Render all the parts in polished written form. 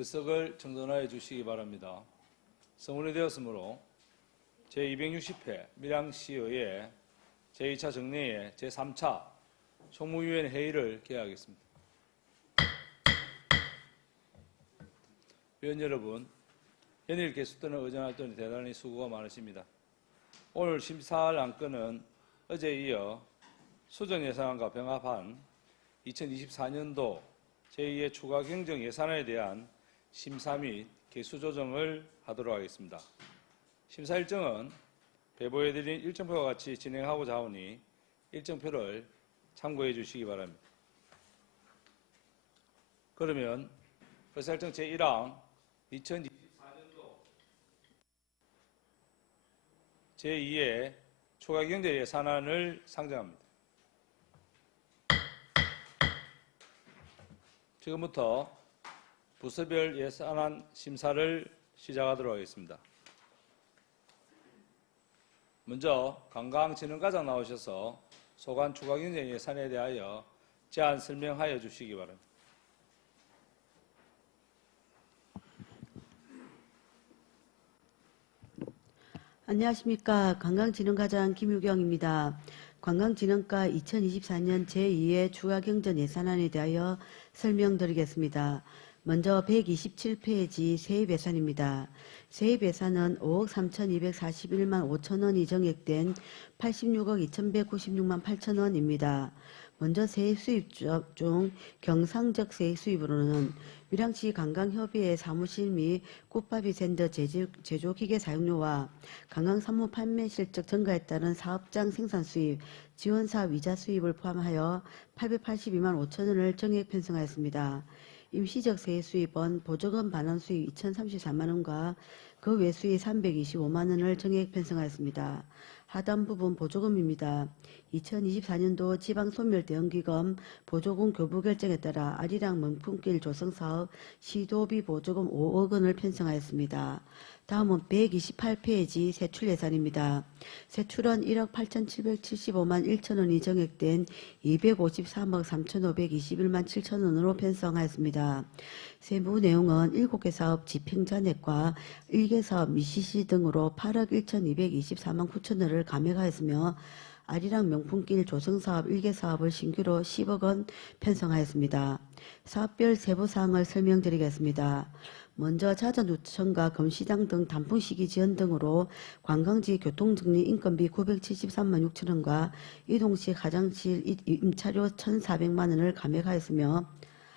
의석을 정돈하여 주시기 바랍니다. 성원이 되었으므로 제260회 밀양시의회 제2차 정례회 제3차 총무위원 회의를 개하겠습니다. 위원 여러분, 연일 계속되는 의정활동이 대단히 수고가 많으십니다. 오늘 심사할 안건은 어제에 이어 수정예산안과 병합한 2024년도 제2의 추가 경정 예산에 대한 심사 및 개수 조정을 하도록 하겠습니다. 심사 일정은 배부해드린 일정표와 같이 진행하고자 하오니 일정표를 참고해 주시기 바랍니다. 그러면 의사일정 제1항 2024년도 제2의 추가 경제 예산안을 상정합니다. 지금부터 부서별 예산안 심사를 시작하도록 하겠습니다. 먼저 관광진흥과장 나오셔서 소관 추가 경제 예산에 대하여 제안 설명하여 주시기 바랍니다. 안녕하십니까. 관광진흥과장 김유경입니다. 관광진흥과 2024년 제2회 추가경정 예산안에 대하여 설명드리겠습니다. 먼저 127페이지 세입예산입니다. 세입예산은 5억 3,241만 5천원이 정액된 86억 2,196만 8천원입니다. 먼저 세입수입 중 경상적 세입수입으로는 밀양시 관광협의회 사무실 및 꽃바비 샌더 제조기계 사용료와 관광산무 판매 실적 증가에 따른 사업장 생산 수입, 지원사업 이자 수입을 포함하여 882만 5천원을 정액 편성하였습니다. 임시적 세입 수입은 보조금 반환 수입 2,034만원과 그 외 수입 325만원을 정액 편성하였습니다. 하단 부분 보조금입니다. 2024년도 지방소멸대응기금 보조금 교부 결정에 따라 아리랑 명품길 조성사업 시도비 보조금 5억 원을 편성하였습니다. 다음은 128페이지 세출예산입니다. 세출은 1억 8,775만 1천원이 정액된 253억 3,521만 7천원으로 편성하였습니다. 세부 내용은 7개 사업 집행잔액과 1개 사업 미시시 등으로 8억 1,224만 9천원을 감액하였으며 아리랑 명품길 조성사업 1개 사업을 신규로 10억 원 편성하였습니다. 사업별 세부사항을 설명드리겠습니다. 먼저 자전우천과 검시장 등 단풍시기 지원 등으로 관광지 교통정리 인건비 973만 6천원과 이동식 화장실 임차료 1,400만원을 감액하였으며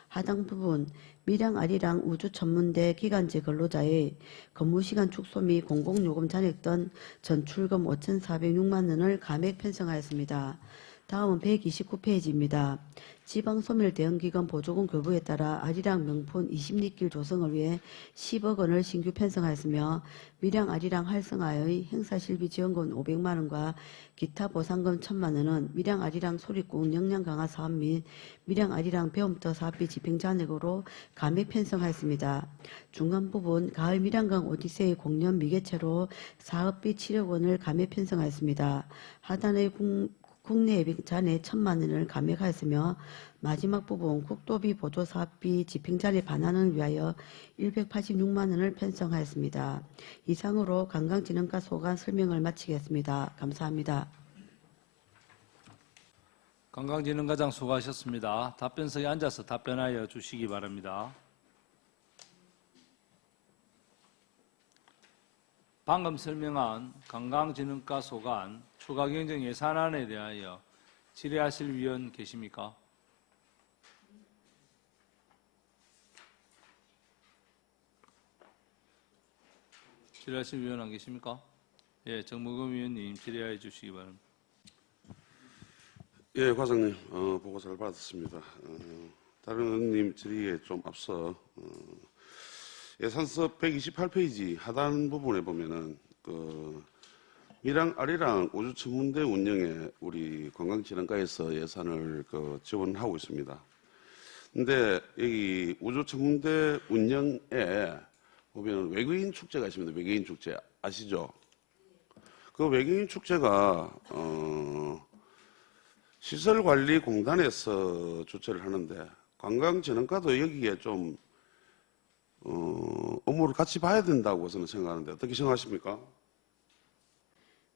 하단 부분 밀양 아리랑 우주천문대 기간제 근로자의 근무시간 축소 및 공공요금 잔액 등 전출금 5,406만원을 감액 편성하였습니다. 다음은 129페이지입니다. 지방소멸대응기금 보조금 교부에 따라 아리랑 명품 20리길 조성을 위해 10억 원을 신규 편성하였으며 밀양 아리랑 활성화의 행사실비 지원금 500만원과 기타 보상금 1,000만원은 밀양 아리랑 소리국 역량 강화 사업 및 밀양 아리랑 배움터 사업비 집행잔액으로 감액 편성하였습니다. 중간 부분 가을 밀양강 오디세이 공연 미개체로 사업비 7억 원을 감액 편성하였습니다. 하단의 국내 예비 잔액 1,000만원을 감액하였으며 마지막 부분 국도비 보조 사업비 집행잔액 반환을 위하여 186만원을 편성하였습니다. 이상으로 관광진흥과 소관 설명을 마치겠습니다. 감사합니다. 관광진흥과장 수고하셨습니다. 답변석에 앉아서 답변하여 주시기 바랍니다. 방금 설명한 관광진흥과 소관 추가경정 예산안에 대하여 질의하실 위원 계십니까? 질의하실 위원 안 계십니까? 예, 정무금 위원님 질의해 주시기 바랍니다. 예, 과장님, 보고 잘 받았습니다. 다른 의원님 질의에 좀 앞서 예산서 128페이지 하단 부분에 보면은 밀양 아리랑 우주천문대 운영에 우리 관광진흥과에서 예산을 지원하고 있습니다. 근데 여기 우주천문대 운영에 보면 외계인 축제가 있습니다. 외계인 축제 아시죠? 그 외계인 축제가 시설관리공단에서 주최를 하는데 관광진흥과도 여기에 좀 업무를 같이 봐야 된다고 저는 생각하는데 어떻게 생각하십니까?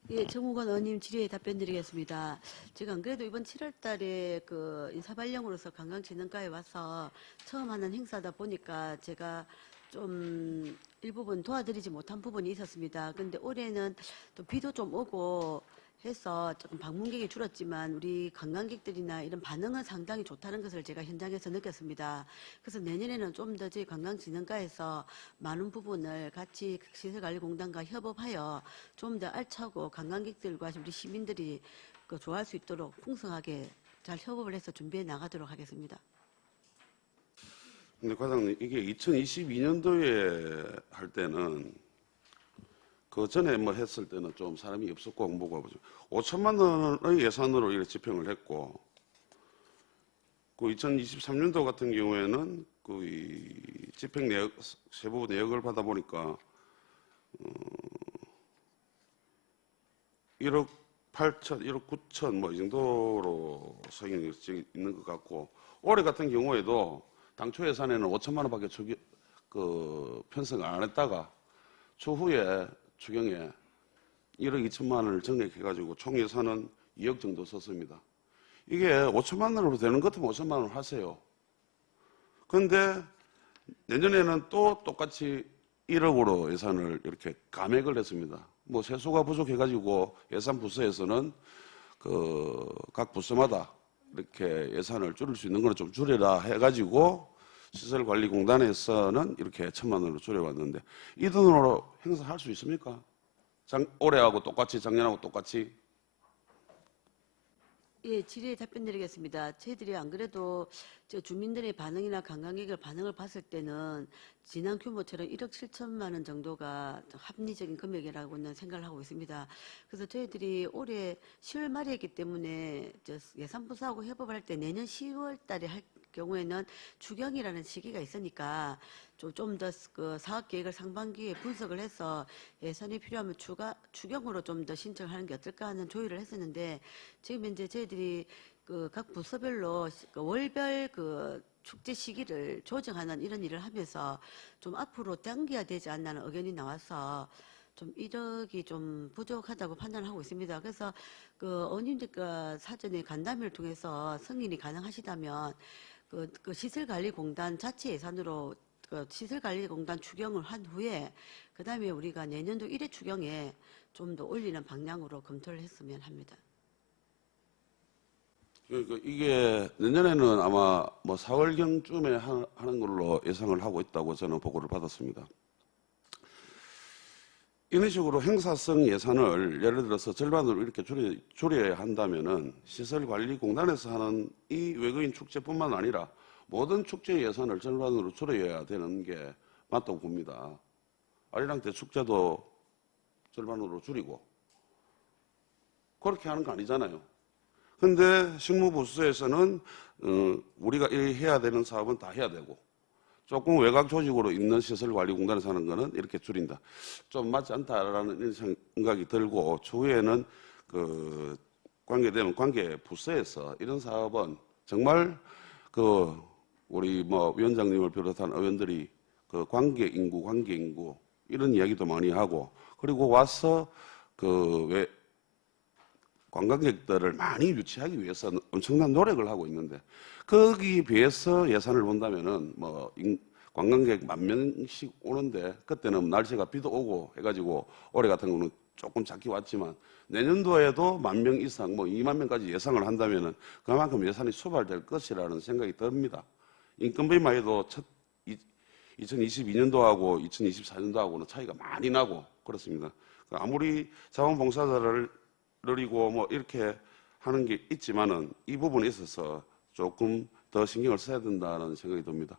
예, 정우건 의원님 질의에 답변드리겠습니다. 제가 안 그래도 이번 7월 달에 그 인사발령으로서 관광진흥과에 와서 처음 하는 행사다 보니까 제가 좀 일부분 도와드리지 못한 부분이 있었습니다. 근데 올해는 또 비도 좀 오고 해서 조금 방문객이 줄었지만 우리 관광객들이나 이런 반응은 상당히 좋다는 것을 제가 현장에서 느꼈습니다. 그래서 내년에는 좀 더 저희 관광진흥과에서 많은 부분을 같이 시설관리공단과 협업하여 좀 더 알차고 관광객들과 우리 시민들이 그 좋아할 수 있도록 풍성하게 잘 협업을 해서 준비해 나가도록 하겠습니다. 근데 과장님 이게 2022년도에 할 때는 그 전에 뭐 했을 때는 좀 사람이 없었고 홍보가 5천만 원의 예산으로 이렇게 집행을 했고 그 2023년도 같은 경우에는 그 이 집행 내역 세부 내역을 받아 보니까 1억 8천, 1억 9천 뭐 이 정도로 성향이 있는 것 같고 올해 같은 경우에도 당초 예산에는 5천만 원밖에 편성을 안 했다가 추후에 추경에 1억 2천만 원을 정액해가지고 총 예산은 2억 정도 썼습니다. 이게 5천만 원으로 되는 것 같으면 5천만 원 하세요. 그런데 내년에는 또 똑같이 1억으로 예산을 이렇게 감액을 했습니다. 뭐 세수가 부족해가지고 예산 부서에서는 그 각 부서마다 이렇게 예산을 줄일 수 있는 거는 좀 줄여라 해가지고 시설관리공단에서는 이렇게 1천만 원으로 줄여왔는데 이 돈으로 행사할 수 있습니까? 올해하고 똑같이 작년하고 똑같이? 예, 질의에 답변드리겠습니다. 저희들이 안 그래도 저 주민들의 반응이나 관광객의 반응을 봤을 때는 지난 규모처럼 1억 7천만 원 정도가 합리적인 금액이라고는 생각을 하고 있습니다. 그래서 저희들이 올해 10월 말에 했기 때문에 예산부서하고 협업할 때 내년 10월 달에 할 경우에는 추경이라는 시기가 있으니까 좀 더 그 사업 계획을 상반기에 분석을 해서 예산이 필요하면 추경으로 좀 더 신청하는 게 어떨까 하는 조율을 했었는데 지금 현재 저희들이 그 각 부서별로 그 월별 그 축제 시기를 조정하는 이런 일을 하면서 좀 앞으로 당겨야 되지 않나는 의견이 나와서 좀 1억이 좀 부족하다고 판단하고 있습니다. 그래서 그 의원님들과 사전에 간담회를 통해서 승인이 가능하시다면 그 시설관리공단 자체 예산으로 그 시설관리공단 추경을 한 후에 그 다음에 우리가 내년도 1회 추경에 좀 더 올리는 방향으로 검토를 했으면 합니다. 그러니까 이게 내년에는 아마 뭐 4월경쯤에 하는 걸로 예상을 하고 있다고 저는 보고를 받았습니다. 이런 식으로 행사성 예산을 예를 들어서 절반으로 이렇게 줄여야 한다면은 시설관리공단에서 하는 이 외국인 축제뿐만 아니라 모든 축제 예산을 절반으로 줄여야 되는 게 맞다고 봅니다. 아리랑 대축제도 절반으로 줄이고 그렇게 하는 거 아니잖아요. 근데 식무부서에서는 우리가 해야 되는 사업은 다 해야 되고 조금 외곽 조직으로 있는 시설관리공단에서 하는 거는 이렇게 줄인다. 좀 맞지 않다라는 생각이 들고 추후에는 그 관계되면 관계 부서에서 이런 사업은 정말 그 우리 뭐 위원장님을 비롯한 의원들이 그 관계 인구 이런 이야기도 많이 하고 그리고 와서 그 관광객들을 많이 유치하기 위해서 엄청난 노력을 하고 있는데 거기에 비해서 예산을 본다면은 뭐 관광객 10,000명씩 오는데 그때는 날씨가 비도 오고 해가지고 올해 같은 경우는 조금 작게 왔지만 내년도에도 10,000명 이상 뭐 20,000명까지 예상을 한다면은 그만큼 예산이 수발될 것이라는 생각이 듭니다. 인건비만 해도 2022년도하고 2024년도하고는 차이가 많이 나고 그렇습니다. 아무리 자원봉사자를 늘리고 뭐 이렇게 하는 게 있지만은 이 부분에 있어서 조금 더 신경을 써야 된다는 생각이 듭니다.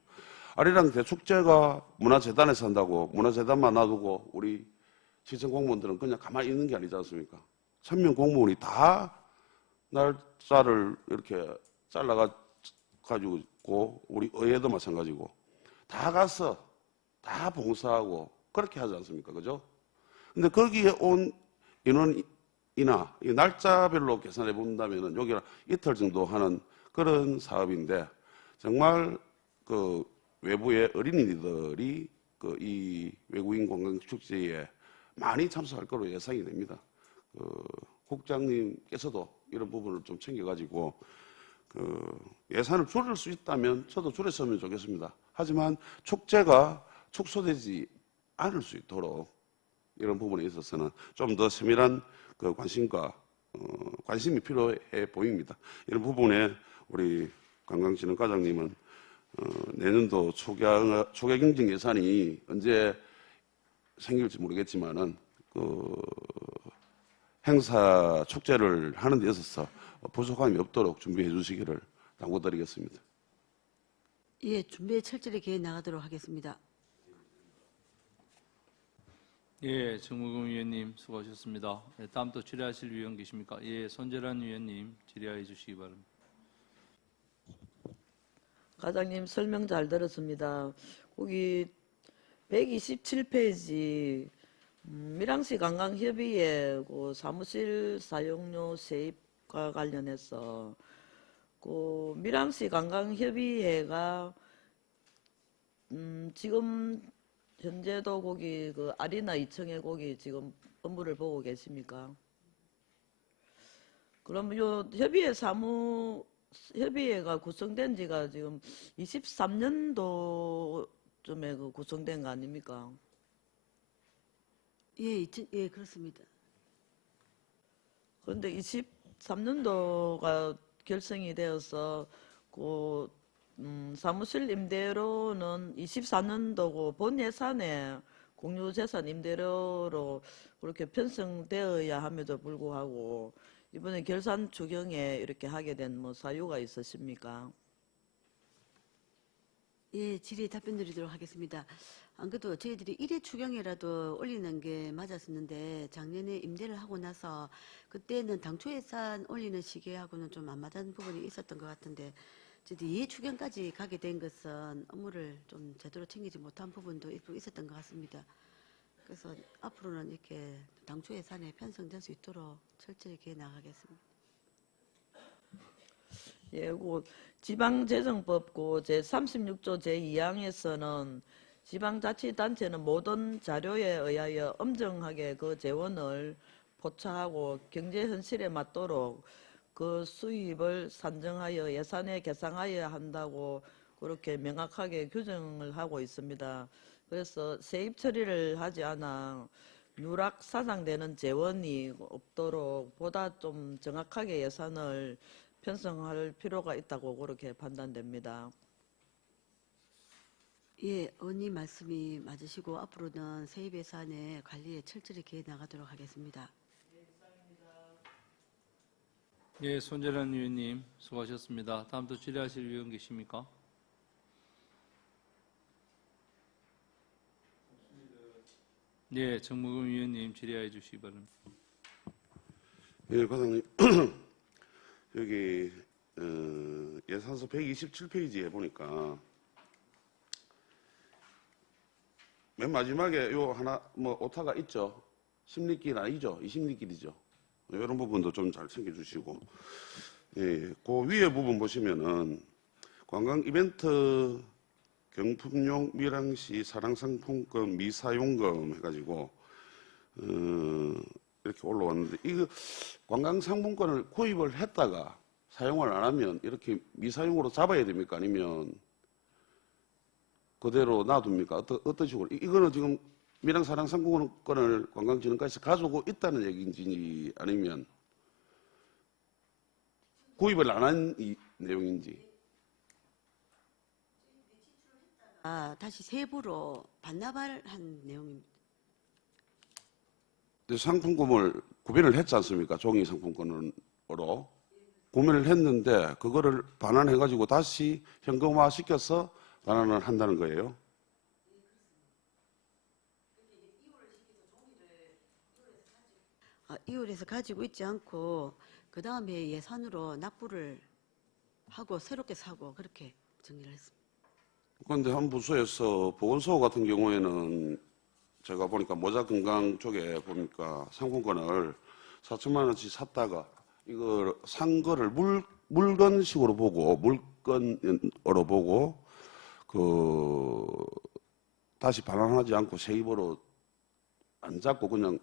아리랑 대축제가 문화재단에서 한다고 문화재단만 놔두고 우리 시청 공무원들은 그냥 가만히 있는 게 아니지 않습니까? 1,000명 공무원이 다 날짜를 이렇게 잘라가지고 우리 의회도 마찬가지고 다 가서 다 봉사하고 그렇게 하지 않습니까? 그죠? 근데 거기에 온 인원이나 이 날짜별로 계산해 본다면은 여기 이틀 정도 하는 그런 사업인데 정말 그 외부의 어린이들이 이 외국인 관광 축제에 많이 참석할 거로 예상이 됩니다. 국장님께서도 이런 부분을 좀 챙겨가지고 예산을 줄일 수 있다면 저도 줄였으면 좋겠습니다. 하지만 축제가 축소되지 않을 수 있도록 이런 부분에 있어서는 좀 더 세밀한 관심과 관심이 필요해 보입니다. 이런 부분에 우리 관광진흥과장님은 내년도 초계 경쟁 예산이 언제 생길지 모르겠지만은 행사 축제를 하는 데 있어서 부족함이 없도록 준비해 주시기를 당부드리겠습니다. 예, 준비에 철저히 계획 나가도록 하겠습니다. 예, 정무금 위원님 수고하셨습니다. 예, 다음 또 질의하실 위원 계십니까? 예, 손재란 위원님 질의해 주시기 바랍니다. 과장님 설명 잘 들었습니다. 거기 127페이지 밀양시 관광협의회 그 사무실 사용료 세입과 관련해서 그 밀양시 관광협의회가 지금 현재도 거기 그 아리나 2층에 거기 지금 업무를 보고 계십니까? 그럼 요 협의회가 구성된 지가 지금 23년도쯤에 그 구성된 거 아닙니까? 예, 예, 그렇습니다. 그런데 23년도가 결성이 되어서 그 사무실 임대료는 24년도고 본 예산에 공유재산 임대료로 그렇게 편성되어야 함에도 불구하고 이번에 결산 추경에 이렇게 하게 된 뭐 사유가 있으십니까? 예, 질의 답변 드리도록 하겠습니다. 안 그래도 저희들이 1회 추경이라도 올리는 게 맞았었는데 작년에 임대를 하고 나서 그때는 당초 예산 올리는 시기하고는 좀 안 맞는 부분이 있었던 것 같은데 저희들이 2회 추경까지 가게 된 것은 업무를 좀 제대로 챙기지 못한 부분도 있었던 것 같습니다. 그래서 앞으로는 이렇게 당초 예산에 편성될 수 있도록 철저히 계획 나가겠습니다. 예, 그 지방재정법 그 제36조 제2항에서는 지방자치단체는 모든 자료에 의하여 엄정하게 그 재원을 포차하고 경제 현실에 맞도록 그 수입을 산정하여 예산에 계상하여야 한다고 그렇게 명확하게 규정을 하고 있습니다. 그래서 세입 처리를 하지 않아 누락 사장되는 재원이 없도록 보다 좀 정확하게 예산을 편성할 필요가 있다고 그렇게 판단됩니다. 예, 의원님 말씀이 맞으시고 앞으로는 세입 예산의 관리에 철저히 계획 나가도록 하겠습니다. 예, 손재란 위원님 수고하셨습니다. 다음 또 질의하실 위원 계십니까? 예, 정무금 위원님 질의해 주시기 바랍니다. 예, 과장님. 여기 예산서 127페이지에 보니까 맨 마지막에 요 하나 뭐 오타가 있죠. 10리길 아니죠. 20리길이죠. 이런 부분도 좀 잘 챙겨주시고, 예, 그 위에 부분 보시면은 관광 이벤트 경품용 밀양시 사랑상품권 미사용금 해가지고 이렇게 올라왔는데 이거 관광상품권을 구입을 했다가 사용을 안 하면 이렇게 미사용으로 잡아야 됩니까? 아니면 그대로 놔둡니까? 어떤 식으로? 이거는 지금 밀양사랑상품권을 관광진흥과에서 가지고 있다는 얘기인지 아니면 구입을 안 한 내용인지. 다시 세부로 반납을 한 내용입니다. 상품권을 구매를 했지 않습니까? 종이 상품권으로 구매를 했는데 그거를 반환해가지고 다시 현금화 시켜서 반환을 한다는 거예요. 2월에서 가지고 있지 않고 그 다음에 예산으로 납부를 하고 새롭게 사고 그렇게 정리를 했습니다. 그런데 한 부서에서 보건소 같은 경우에는 제가 보니까 모자 건강 쪽에 보니까 상품권을 4천만 원치 샀다가 이걸 산 거를 물건식으로 보고 물건으로 보고 그 다시 반환하지 않고 세입으로 안 잡고 그냥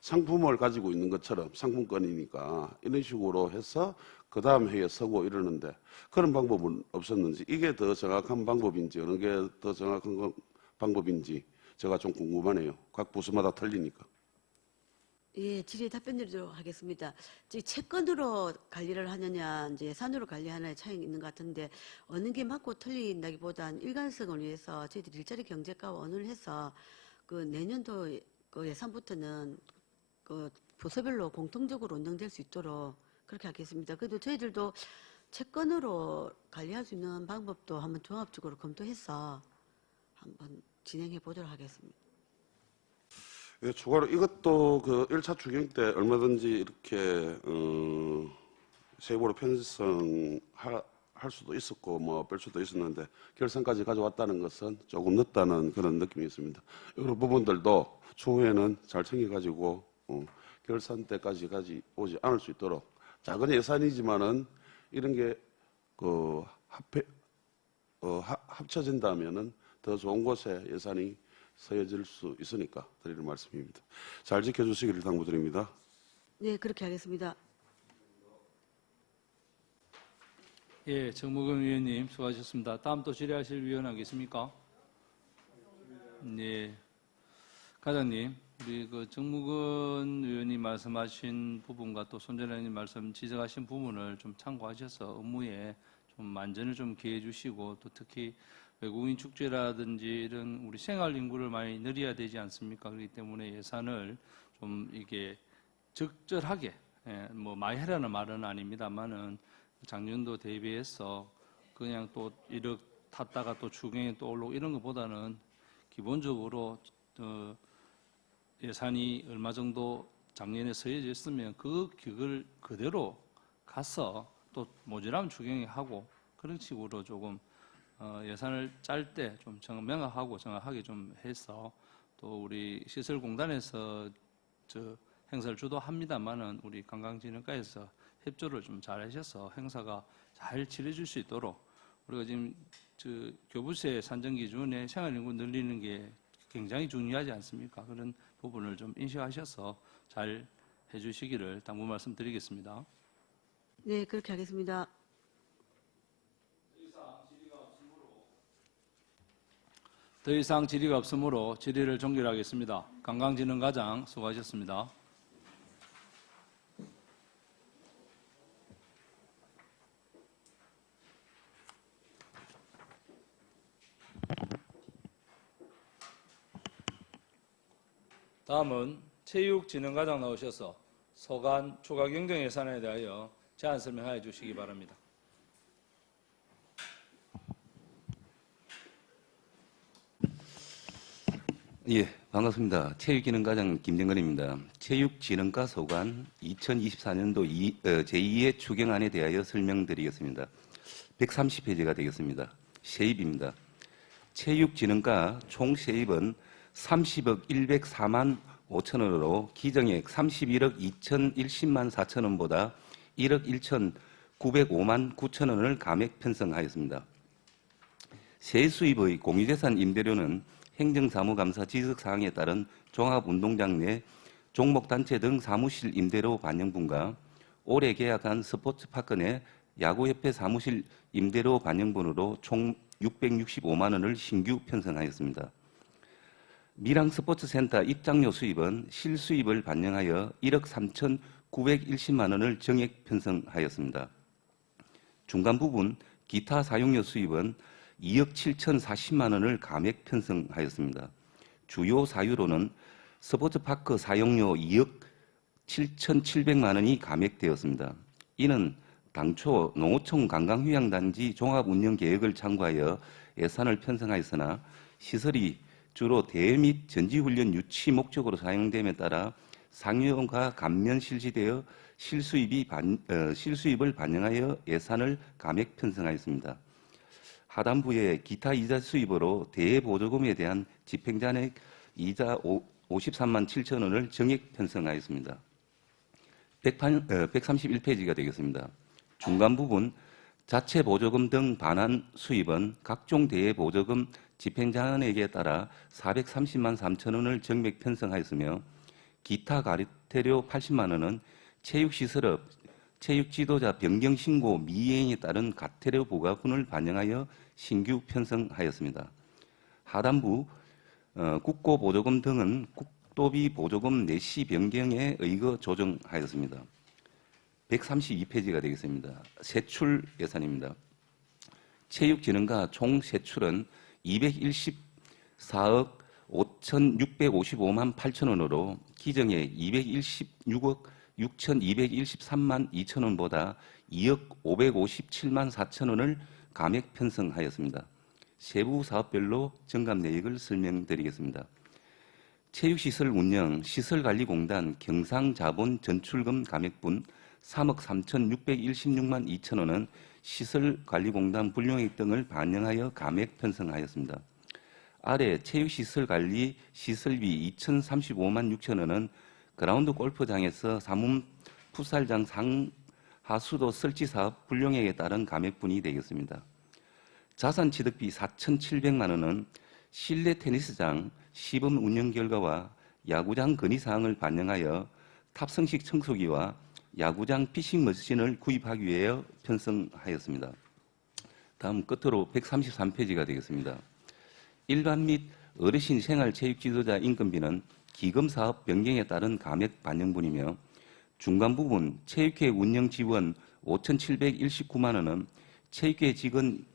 상품을 가지고 있는 것처럼 상품권이니까 이런 식으로 해서 그 다음 회의에 서고 이러는데 그런 방법은 없었는지 이게 더 정확한 방법인지 어느 게 더 정확한 방법인지 제가 좀 궁금하네요. 각 부서마다 틀리니까. 예, 질의 답변드리도록 하겠습니다. 이제 채권으로 관리를 하느냐, 이제 예산으로 관리하느냐의 차이가 있는 것 같은데, 어느 게 맞고 틀린다기보단 일관성을 위해서 저희들이 일자리 경제과와 언어를 해서 그 내년도 그 예산부터는 그 부서별로 공통적으로 운영될 수 있도록 그렇게 하겠습니다. 그래도 저희들도 채권으로 관리할 수 있는 방법도 한번 종합적으로 검토해서 한번 진행해 보도록 하겠습니다. 예, 추가로 이것도 그 1차 추경 때 얼마든지 이렇게 세부로 편성할 수도 있었고 뭐 뺄 수도 있었는데 결산까지 가져왔다는 것은 조금 늦다는 그런 느낌이 있습니다. 이런 부분들도 추후에는 잘 챙겨가지고 결산 때까지 오지 않을 수 있도록 작은 예산이지만은 이런 게 그 합쳐진다면은 더 좋은 곳에 예산이 서여질 수 있으니까 드리는 말씀입니다. 잘 지켜주시기를 당부드립니다. 네, 그렇게 하겠습니다. 예, 정무근 위원님 수고하셨습니다. 다음 또 질의하실 위원 계십니까? 네, 과장님, 우리 그 정무근 의원님 말씀하신 부분과 또 손 전 의원님 말씀 지적하신 부분을 좀 참고하셔서 업무에 좀 만전을 좀 기해 주시고 또 특히 외국인 축제라든지 이런 우리 생활 인구를 많이 늘려야 되지 않습니까? 그렇기 때문에 예산을 좀 이게 적절하게, 예, 뭐 많이 해라는 말은 아닙니다만은 작년도 대비해서 그냥 또 1억 탔다가 또 추경에 또 올라오고 이런 것보다는 기본적으로 예산이 얼마 정도 작년에 서해졌으면 그걸 그대로 가서 또 모자라면 추경에 하고 그런 식으로 조금 예산을 짤 때 좀 명확하고 정확하게 좀 해서 또 우리 시설공단에서 행사를 주도합니다만은 우리 관광진흥과에서 협조를 좀 잘 하셔서 행사가 잘 치러질 수 있도록 우리가 지금 교부세 산정 기준에 생활인구 늘리는 게 굉장히 중요하지 않습니까? 그런 부분을 좀 인식하셔서 잘 해주시기를 당부 말씀드리겠습니다. 네, 그렇게 하겠습니다. 더 이상 질의가 없으므로 질의를 종결하겠습니다. 관광진흥과장 수고하셨습니다. 다음은 체육진흥과장 나오셔서 소관 추가 경정 예산에 대하여 제안 설명하여 주시기 바랍니다. 예, 반갑습니다. 체육진흥과장 김정근입니다. 체육진흥과 소관 2024년도 제2의 추경안에 대하여 설명드리겠습니다. 130페이지가 되겠습니다. 세입입니다. 체육진흥과 총 세입은 30억 104만 5천원으로 기정액 31억 2,010만 4천원보다 1억 1,905만 9천원을 감액 편성하였습니다. 세수입의 공유재산 임대료는 행정사무감사 지적사항에 따른 종합운동장 내 종목단체 등 사무실 임대료 반영분과 올해 계약한 스포츠파크 내 야구협회 사무실 임대료 반영분으로 총 665만 원을 신규 편성하였습니다. 밀항스포츠센터 입장료 수입은 실수입을 반영하여 1억 3,910만 원을 정액 편성하였습니다. 중간 부분 기타 사용료 수입은 2억 7,040만 원을 감액 편성하였습니다. 주요 사유로는 스포츠파크 사용료 2억 7,700만 원이 감액되었습니다. 이는 당초 농어촌 관광휴양단지 종합운영계획을 참고하여 예산을 편성하였으나 시설이 주로 대회 및 전지훈련 유치 목적으로 사용됨에 따라 상여가 감면 실시되어 실수입을 반영하여 예산을 감액 편성하였습니다. 하단부의 기타 이자 수입으로 대회 보조금에 대한 집행잔액 이자 53만 7천 원을 정액 편성하였습니다. 131페이지가 되겠습니다. 중간 부분 자체 보조금 등 반환 수입은 각종 대회 보조금 집행자에게 따라 430만 3천 원을 정액 편성하였으며 기타 과태료 80만 원은 체육시설업, 체육지도자 변경 신고 미이행에 따른 과태료 부과분을 반영하여 신규 편성하였습니다. 하단부 국고보조금 등은 국도비 보조금 내시 변경에 의거 조정하였습니다. 132페이지가 되겠습니다. 세출 예산입니다. 체육진흥과 총 세출은 214억 5,655만 8천 원으로 기정액 216억 6,213만 2천 원보다 2억 557만 4천 원을 감액 편성하였습니다. 세부 사업별로 정감 내역을 설명드리겠습니다. 체육시설 운영, 시설관리공단 경상자본 전출금 감액분 3억 3,616만 2천 원은 시설관리공단 불용액 등을 반영하여 감액 편성하였습니다. 아래 체육시설관리 시설비 2,035만 6천 원은 그라운드 골프장에서 사문 풋살장 상하수도 설치 사업 불용액에 따른 감액분이 되겠습니다. 자산취득비 4,700만 원은 실내 테니스장 시범 운영 결과와 야구장 건의사항을 반영하여 탑승식 청소기와 야구장 피싱 머신을 구입하기 위해 편성하였습니다. 다음 끝으로 133페이지가 되겠습니다. 일반 및 어르신 생활체육지도자 인건비는 기금사업 변경에 따른 감액 반영분이며 중간 부분 체육회 운영 지원 5,719만 원은 체육회 직원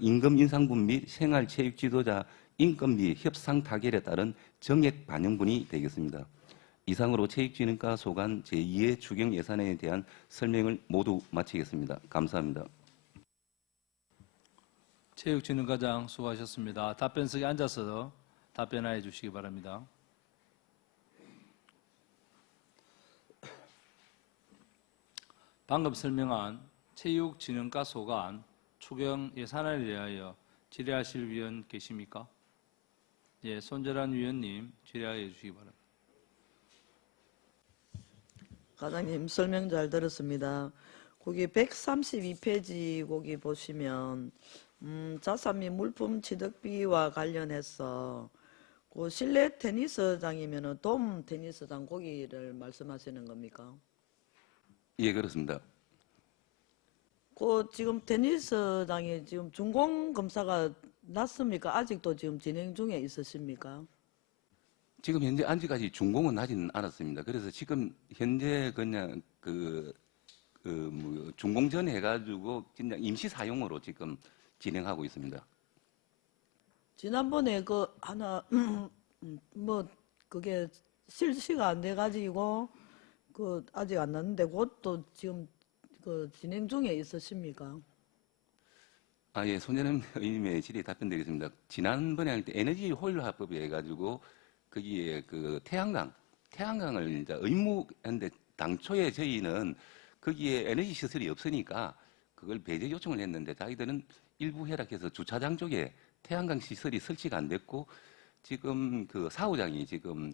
임금 인상분 및 생활체육지도자 인건비 협상 타결에 따른 정액 반영분이 되겠습니다. 이상으로 체육진흥과 소관 제2의 추경 예산에 대한 설명을 모두 마치겠습니다. 감사합니다. 체육진흥과장 수고하셨습니다. 답변석에 앉아서 답변하여 주시기 바랍니다. 방금 설명한 체육진흥과 소관 추경 예산안에 대하여 질의하실 위원 계십니까? 예, 손재란 위원님 질의하여 주시기 바랍니다. 과장님 설명 잘 들었습니다. 거기 132페이지 거기 보시면 자산 및 물품 취득비와 관련해서 그 실내 테니스장이면은 돔 테니스장 거기를 말씀하시는 겁니까? 예, 그렇습니다. 그 지금 테니스장이 지금 준공 검사가 났습니까? 아직도 지금 진행 중에 있으십니까? 지금 현재 아직까지 준공은 하지는 않았습니다. 그래서 지금 현재 그냥 준공 전에 해가지고 그냥 임시 사용으로 지금 진행하고 있습니다. 지난번에 그 하나 뭐 그게 실시가 안 돼가지고 그 아직 안 났는데 그것도 지금 그 진행 중에 있으십니까? 아, 예, 손재남 의원님의 질의에 답변드리겠습니다. 지난번에 할 때 에너지 효율화법에 해가지고 거기에 그 태양광을 이제 의무했는데 당초에 저희는 거기에 에너지 시설이 없으니까 그걸 배제 요청을 했는데 자기들은 일부 해락해서 주차장 쪽에 태양광 시설이 설치가 안 됐고 지금 그 사후장이 지금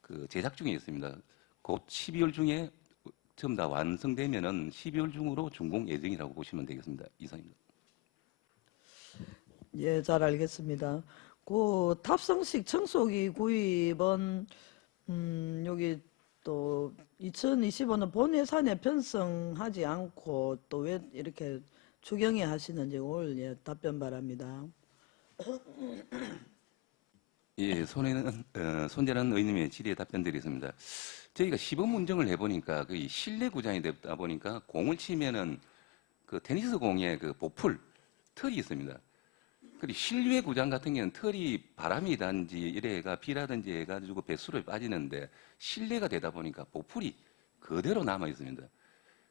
그 제작 중에 있습니다. 곧 12월 중에 전부 다 완성되면은 12월 중으로 준공 예정이라고 보시면 되겠습니다. 이상입니다. 예, 잘 알겠습니다. 그 탑승식 청소기 구입은 여기 또 2025년 본 예산에 편성하지 않고 또 왜 이렇게 추경에 하시는지 오늘 예, 답변 바랍니다. 예, 손재란 의원님의 질의에 답변드리겠습니다. 저희가 시범 운정을 해보니까 그 실내 구장이 되다 보니까 공을 치면은 그 테니스 공에 그 보풀 털이 있습니다. 그리고 실외 구장 같은 경우는 털이 바람이 단지 이래가 비라든지 해가지고 배수로 빠지는데 실내가 되다 보니까 보풀이 그대로 남아 있습니다.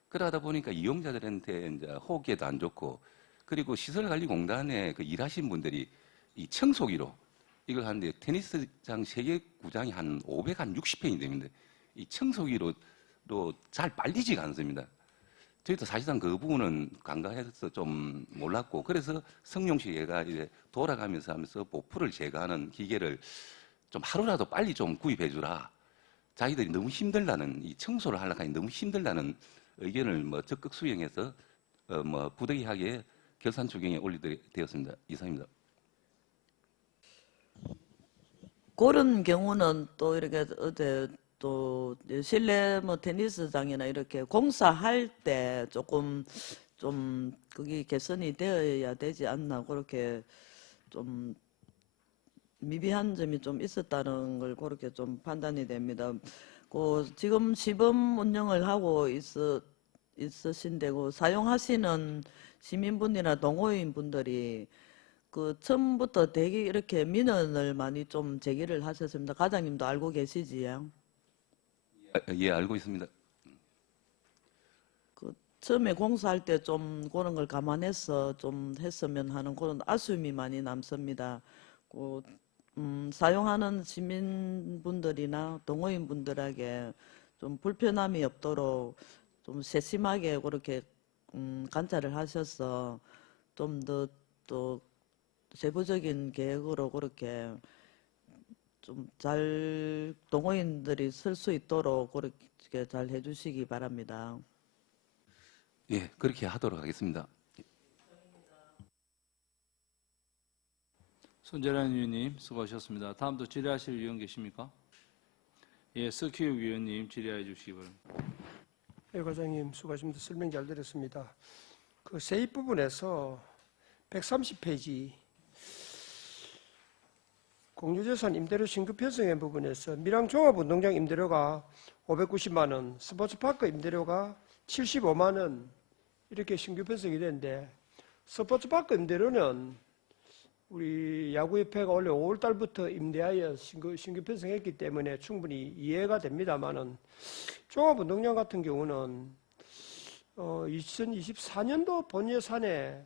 그러다 보니까 이용자들한테 이제 호흡기에도 안 좋고 그리고 시설관리공단에 그 일하신 분들이 이 청소기로 이걸 하는데 테니스장 3개 구장이 한 560평이 됩니다. 이 청소기로 잘 빨리지가 않습니다. 저희도 사실상 그 부분은 간과해서 좀 몰랐고 그래서 성룡식 얘가 이제 돌아가면서 하면서 보풀을 제거하는 기계를 좀 하루라도 빨리 좀 구입해 주라. 자기들이 너무 힘들다는 이 청소를 하려고 하니 너무 힘들다는 의견을 뭐 적극 수용해서 부득이하게 결산 추경에 올리게 되었습니다. 이상입니다. 그런 경우는 또 이렇게 어제 또 실내 뭐 테니스장이나 이렇게 공사할 때 조금 좀 그게 개선이 되어야 되지 않나 그렇게 좀 미비한 점이 좀 있었다는 걸 그렇게 좀 판단이 됩니다. 지금 시범 운영을 하고 있으신데 사용하시는 시민분이나 동호인분들이 처음부터 되게 이렇게 민원을 많이 좀 제기를 하셨습니다. 과장님도 알고 계시지요? 예, 알고 있습니다. 처음에 공사할 때 좀 그런 걸 감안해서 좀 했으면 하는 그런 아쉬움이 많이 남습니다. 사용하는 시민분들이나 동호인분들에게 좀 불편함이 없도록 좀 세심하게 그렇게 관찰을 하셔서 좀 더 또 세부적인 계획으로 그렇게 좀 잘 동호인들이 쓸 수 있도록 그렇게 잘 해주시기 바랍니다. 예, 그렇게 하도록 하겠습니다. 손재란 위원님 수고하셨습니다. 다음도 질의하실 위원 계십니까? 예, 서키욱 위원님 질의해 주시기 바랍니다. 예, 과장님 수고하십니다. 설명 잘 들었습니다. 그 세입 부분에서 130페이지 공유재산 임대료 신규 편성의 부분에서 밀양 종합운동장 임대료가 590만 원, 스포츠파크 임대료가 75만 원 이렇게 신규 편성이 되는데 스포츠파크 임대료는 우리 야구협회가 원래 5월 달부터 임대하여 신규 편성했기 때문에 충분히 이해가 됩니다만은 종합운동장 같은 경우는 2024년도 본 예산에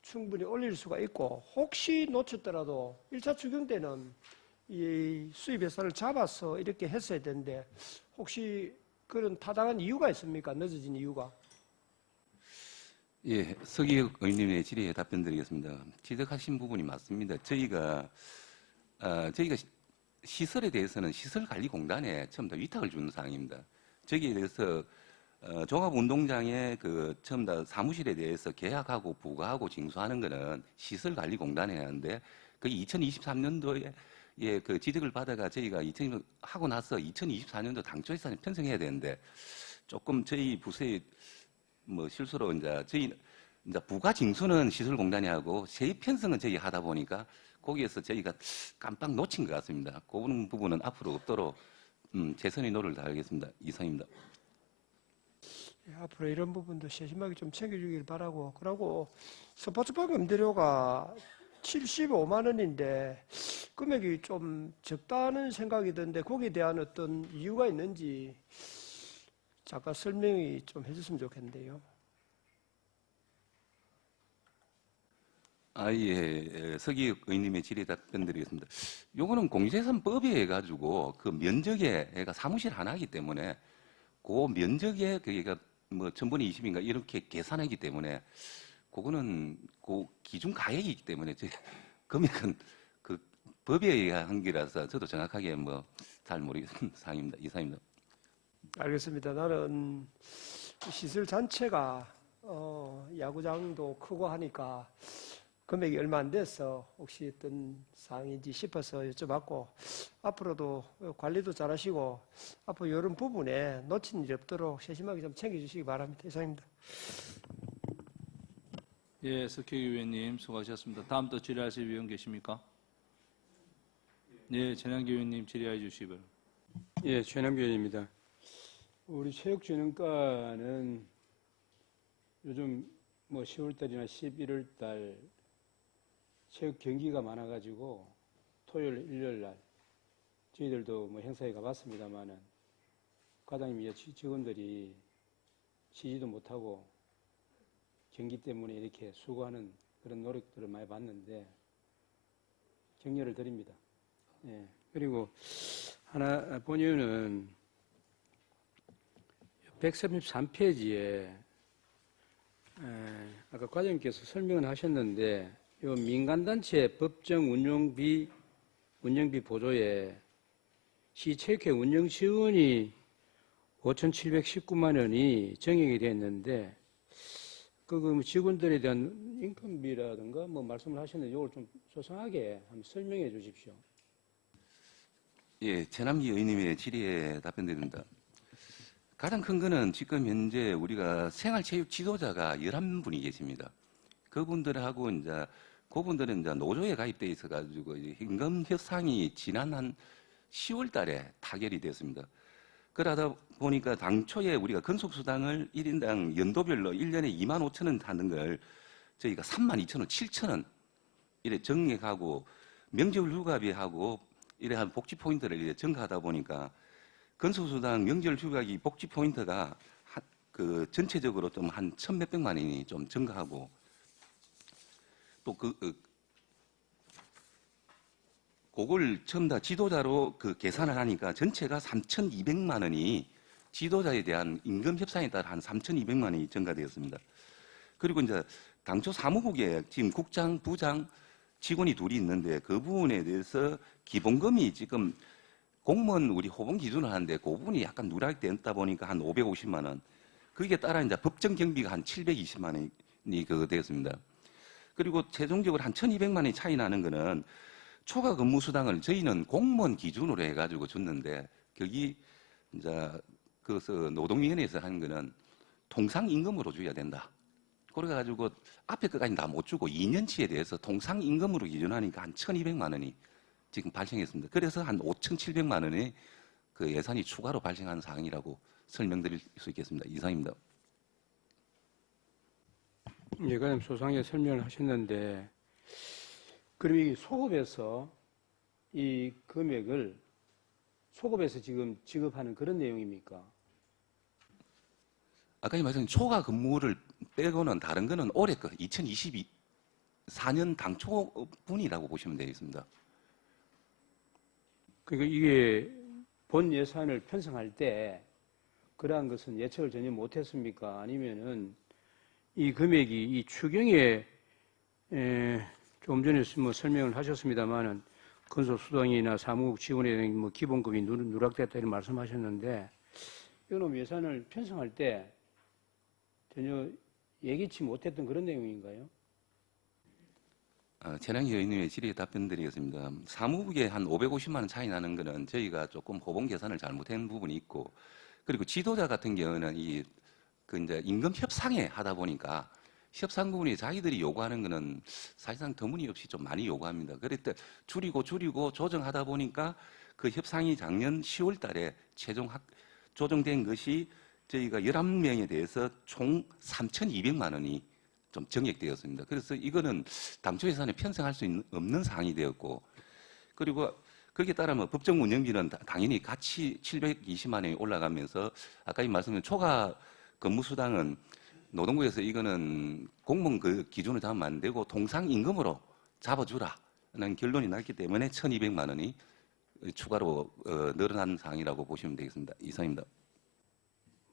충분히 올릴 수가 있고 혹시 놓쳤더라도 1차 추경 때는 이 수입 예산을 잡아서 이렇게 했어야 되는데 혹시 그런 타당한 이유가 있습니까? 늦어진 이유가? 예, 서기혁 의원님의 질의에 답변드리겠습니다. 지적하신 부분이 맞습니다. 저희가 시설에 대해서는 시설관리공단에 처음 다 위탁을 주는 사항입니다. 저기에 대해서 종합운동장의 처음 다 사무실에 대해서 계약하고 부과하고 징수하는 것은 시설관리공단에 해야 하는데 그 2023년도에 그 지적을 받아가 저희가 하고 나서 2024년도 당초 예산에 편성해야 되는데 조금 저희 부서의 실수로 저희 부가 징수는 시설공단이 하고 세입 편성은 저희 하다 보니까 거기에서 저희가 깜빡 놓친 것 같습니다. 그런 부분은 앞으로 없도록 최선의 노력을 다하겠습니다. 이상입니다. 예, 앞으로 이런 부분도 세심하게 좀 챙겨주길 바라고 그러고 스포츠파크 임대료가 75만 원인데 금액이 좀 적다는 생각이 드는데 거기에 대한 어떤 이유가 있는지 잠깐 설명이 좀 해줬으면 좋겠는데요. 서기혁 의원님의 질의에 답변드리겠습니다. 요거는 공유재산법에 해가지고 그 면적에 애가 사무실 하나이기 때문에 그 면적에 그게가 천분의 20인가 이렇게 계산하기 때문에 그거는 그 기준 가액이기 때문에 금액은 그 법에 의한 거라서 저도 정확하게 잘 모르겠는 상황입니다. 이상입니다. 알겠습니다. 나는 시설 자체가 야구장도 크고 하니까 금액이 얼마 안 돼서 혹시 어떤 사항인지 싶어서 여쭤봤고 앞으로도 관리도 잘하시고 앞으로 이런 부분에 놓친 일이 없도록 세심하게 좀 챙겨주시기 바랍니다. 이상입니다. 예, 서키욱 위원님 수고하셨습니다. 다음 또 질의하실 위원 계십니까? 예, 전향기 위원님 질의해 주시기 바랍니다. 예, 최남규 의원입니다. 우리 체육진흥과는 요즘 10월달이나 11월달 체육 경기가 많아가지고 토요일, 일요일날 저희들도 행사에 가봤습니다만은 과장님이 직원들이 쉬지도 못하고 경기 때문에 이렇게 수고하는 그런 노력들을 많이 봤는데 격려를 드립니다. 예, 그리고 하나 본의원은 133페이지에 아까 과장님께서 설명을 하셨는데 요 민간단체 법정 운영비 보조에 시체육회 운영 지원이 5,719만 원이 정액이 됐는데 그 직원들에 대한 인건비라든가 말씀을 하셨는데 이걸 좀 소상하게 한번 설명해 주십시오. 예, 최남기 의원님의 질의에 답변드립니다. 가장 큰 거는 지금 현재 우리가 생활체육 지도자가 11분이 계십니다. 그분들하고 그분들은 이제 노조에 가입돼 있어가지고 임금 협상이 지난 한 10월 달에 타결이 됐습니다. 그러다 보니까 당초에 우리가 근속수당을 1인당 연도별로 1년에 25,000원 하는 걸 저희가 32,000원, 7,000원 이래 정액하고 명절 휴가비하고 이래 한 복지 포인트를 이래 증가하다 보니까 근속수당 명절 휴가비 복지 포인트가 그 전체적으로 좀 한 1,000몇백만 원이 좀 증가하고 또 그걸 전부 다 지도자로 그 계산을 하니까 전체가 3,200만 원이 지도자에 대한 임금 협상에 따라 한 3,200만 원이 증가되었습니다. 그리고 이제 당초 사무국에 지금 국장, 부장, 직원이 둘이 있는데 그 부분에 대해서 기본금이 지금 공무원 우리 호봉 기준을 하는데 그 부분이 약간 누락됐다 보니까 한 550만 원. 거기에 따라 이제 법정 경비가 한 720만 원이 그거 되었습니다. 그리고 최종적으로 한 1,200만 원이 차이 나는 거는 초과 근무 수당을 저희는 공무원 기준으로 해가지고 줬는데 거기 이제 그래서 노동위원회에서 한 거는 통상임금으로 줘야 된다. 그래가지고 앞에 것까지 다 못 주고 2년치에 대해서 통상임금으로 기준하니까 한 1,200만 원이 지금 발생했습니다. 그래서 한 5,700만 원의 그 예산이 추가로 발생한 사항이라고 설명드릴 수 있겠습니다. 이상입니다. 예가님 소상하게 설명을 하셨는데, 그럼 이 소급에서 이 금액을 소급해서 지금 지급하는 그런 내용입니까? 아까 말씀드린 초과 근무를 빼고는 다른 거는 올해 거 2024년 당초분이라고 보시면 되겠습니다. 그러니까 이게 본 예산을 편성할 때 그러한 것은 예측을 전혀 못했습니까? 아니면은 이 금액이 이 추경에 조금 전에 뭐 설명을 하셨습니다만은 근속수당이나 사무국 지원에 대한 뭐 기본급이 누락됐다 이런 말씀하셨는데 이놈 예산을 편성할 때 전혀 예기치 못했던 그런 내용인가요? 최남기 의원님의 질의에 답변드리겠습니다. 사무국에 한 550만 원 차이 나는 거는 저희가 조금 호봉 계산을 잘못한 부분이 있고, 그리고 지도자 같은 경우는 이제 임금 협상에 하다 보니까 협상 부분이 자기들이 요구하는 거는 사실상 터무니없이 좀 많이 요구합니다. 그랬을 때 줄이고 조정하다 보니까 그 협상이 작년 10월 달에 최종 조정된 것이 저희가 11명에 대해서 총 3,200만 원이 좀 정액되었습니다. 그래서 이거는 당초 예산에 편성할 수 없는 사항이 되었고, 그리고 거기에 따라 뭐 법정 운영비는 당연히 같이 720만 원이 올라가면서 아까 말씀드린 초과 근무수당은 노동부에서 이거는 공무원 그 기준을 잡으면 안 되고 통상임금으로 잡아주라는 결론이 났기 때문에 1,200만 원이 추가로 늘어난 사항이라고 보시면 되겠습니다. 이상입니다.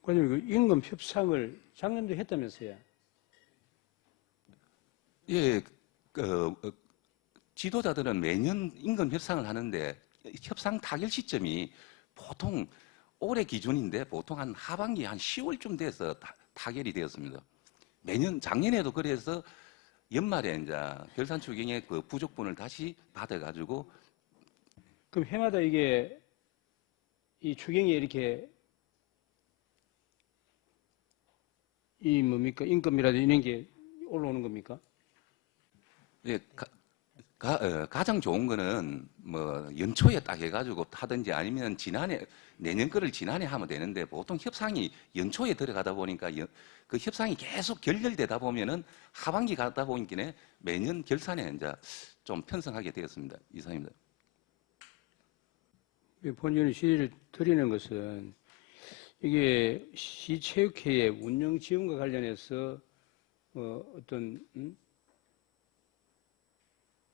과장님, 그 임금 협상을 작년도 했다면서요? 예, 지도자들은 매년 임금 협상을 하는데 협상 타결 시점이 보통 올해 기준인데 보통 한 하반기 한 10월쯤 돼서 타결이 되었습니다. 매년 작년에도 그래서 연말에 이제 결산 추경의 그 부족분을 다시 받아가지고 그럼 해마다 이게 이 추경이 이렇게 이 뭡니까 임금이라든지 이런 게 올라오는 겁니까? 예, 가장 좋은 거는 뭐 연초에 딱 해가지고 하든지 아니면 내년 거를 지난해 하면 되는데 보통 협상이 연초에 들어가다 보니까 그 협상이 계속 결렬되다 보면은 하반기 가다 보니까 매년 결산에 이제 좀 편성하게 되었습니다. 이상입니다. 본위원이 질의를 드리는 것은 이게 시체육회의 운영 지원과 관련해서 어떤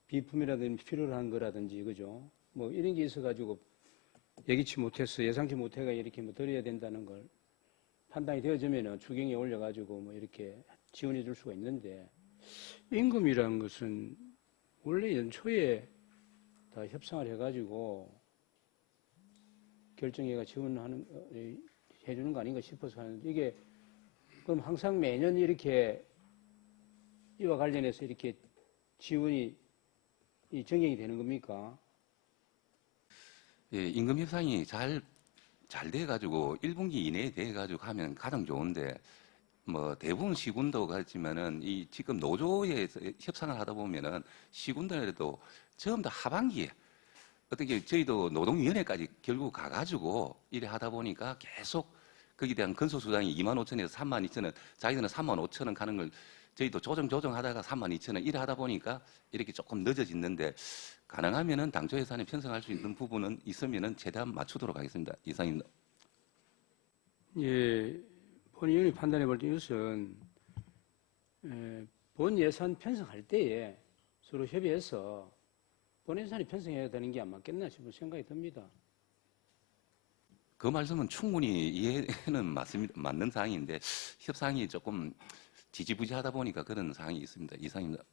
비품이라든지 필요로 한 거라든지 그죠? 뭐 이런 게 있어가지고 예기치 못해서 예상치 못해가 이렇게 뭐 드려야 된다는 걸 판단이 되어지면은 추경에 올려가지고 뭐 이렇게 지원해 줄 수가 있는데 임금이라는 것은 원래 연초에 다 협상을 해가지고 결정해가 지원하는 해주는 거 아닌가 싶어서 하는데 이게 그럼 항상 매년 이렇게 이와 관련해서 이렇게 지원이 이 정액이 되는 겁니까? 예, 임금 협상이 잘 돼가지고 1분기 이내에 돼가지고 하면 가장 좋은데 뭐 대부분 시군도 그렇지만은 이 지금 노조에서 협상을 하다 보면은 시군들도 전부 다 하반기에 어떻게 저희도 노동위원회까지 결국 가가지고 이래 하다 보니까 계속 거기에 대한 근소수당이 25,000원에서 32,000원, 자기들은 35,000원 가는 걸 저희도 조정하다가 32,000원 이래 하다 보니까 이렇게 조금 늦어지는데 가능하면은 당초 예산에 편성할 수 있는 부분은 있으면은 최대한 맞추도록 하겠습니다. 이상입니다. 예, 본 의원이 판단해 볼 때 이것은 본 예산 편성할 때에 서로 협의해서 본 예산이 편성해야 되는 게 안 맞겠나 싶은 생각이 듭니다. 그 말씀은 충분히 이해는 맞는 사항인데 협상이 조금 지지부지하다 보니까 그런 사항이 있습니다. 이상입니다.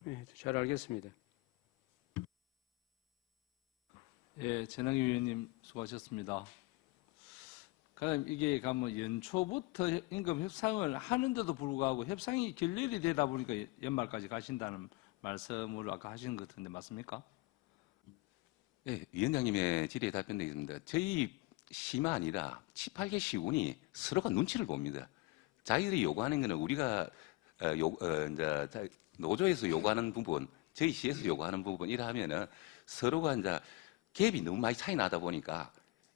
네, 잘 알겠습니다. 예, 전영희 위원님 수고하셨습니다. 그럼 이게 가면 연초부터 임금 협상을 하는데도 불구하고 협상이 결렬이 되다 보니까 연말까지 가신다는 말씀을 아까 하신 것 같은데 맞습니까? 네, 위원장님의 질의에 답변드리겠습니다. 저희 시만 아니라 18개 시군이 서로가 눈치를 봅니다. 자기들이 요구하는 것은 우리가 이제 노조에서 요구하는 부분, 저희 시에서 요구하는 부분 이라 하면은 서로가 이제 갭이 너무 많이 차이 나다 보니까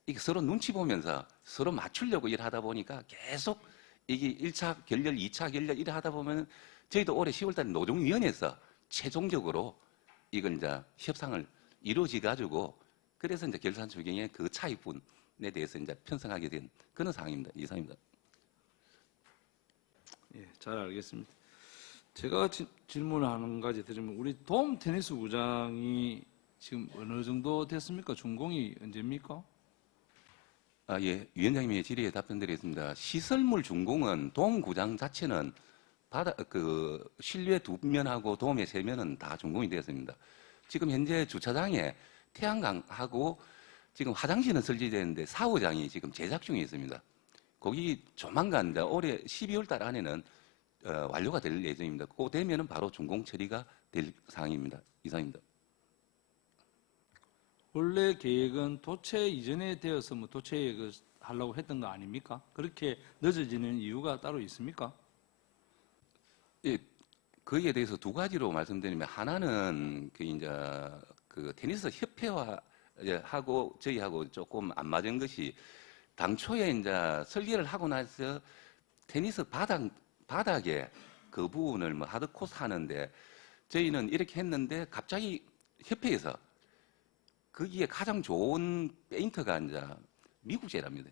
이게 서로 눈치 보면서 서로 맞추려고 일하다 보니까 계속 이게 1차 결렬, 2차 결렬 이래 하다 보면 저희도 올해 10월달에 노동위원회에서 최종적으로 이걸 이제 협상을 이루어지 가지고 그래서 이제 결산 추경의 그 차익분에 대해서 이제 편성하게 된 그런 상황입니다. 이상입니다. 예, 잘 알겠습니다. 제가 질문을 한 가지 드리면 우리 돔 테니스 구장이 지금 어느 정도 됐습니까? 준공이 언제입니까? 예, 위원장님의 질의에 답변드리겠습니다. 시설물 준공은 돔 구장 자체는 실내 2면하고 돔의 3면은 다 준공이 되었습니다. 지금 현재 주차장에 태양광하고 지금 화장실은 설치되는데 샤워장이 지금 제작 중에 있습니다. 거기 조만간 이제 올해 12월 달 안에는 완료가 될 예정입니다. 그 되면은 바로 준공 처리가 될 상황입니다. 이상입니다. 원래 계획은 도체 이전에 되어서 뭐 도체 하려고 했던 거 아닙니까? 그렇게 늦어지는 이유가 따로 있습니까? 예, 거기에 대해서 두 가지로 말씀드리면 하나는 그 테니스 협회와 하고 저희하고 조금 안 맞은 것이 당초에 이제 설계를 하고 나서 테니스 바닥에 그 부분을 뭐 하드코스 하는데 저희는 이렇게 했는데 갑자기 협회에서 거기에 가장 좋은 페인터가 이제 미국제랍니다.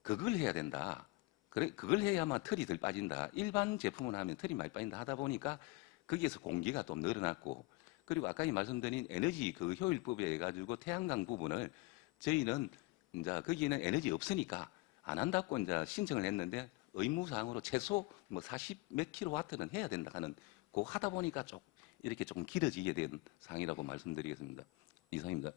그걸 해야 된다. 그래, 그걸 해야만 털이 덜 빠진다. 일반 제품을 하면 털이 많이 빠진다 하다 보니까 거기에서 공기가 좀 늘어났고 그리고 아까 말씀드린 에너지 그 효율법에 해가지고 태양광 부분을 저희는 이제 거기에는 에너지 없으니까 안 한다고 이제 신청을 했는데 의무사항으로 최소 뭐 40 몇 킬로와트는 해야 된다 하는 그 하다 보니까 이렇게 조금 길어지게 된 상황이라고 말씀드리겠습니다. 이상입니다.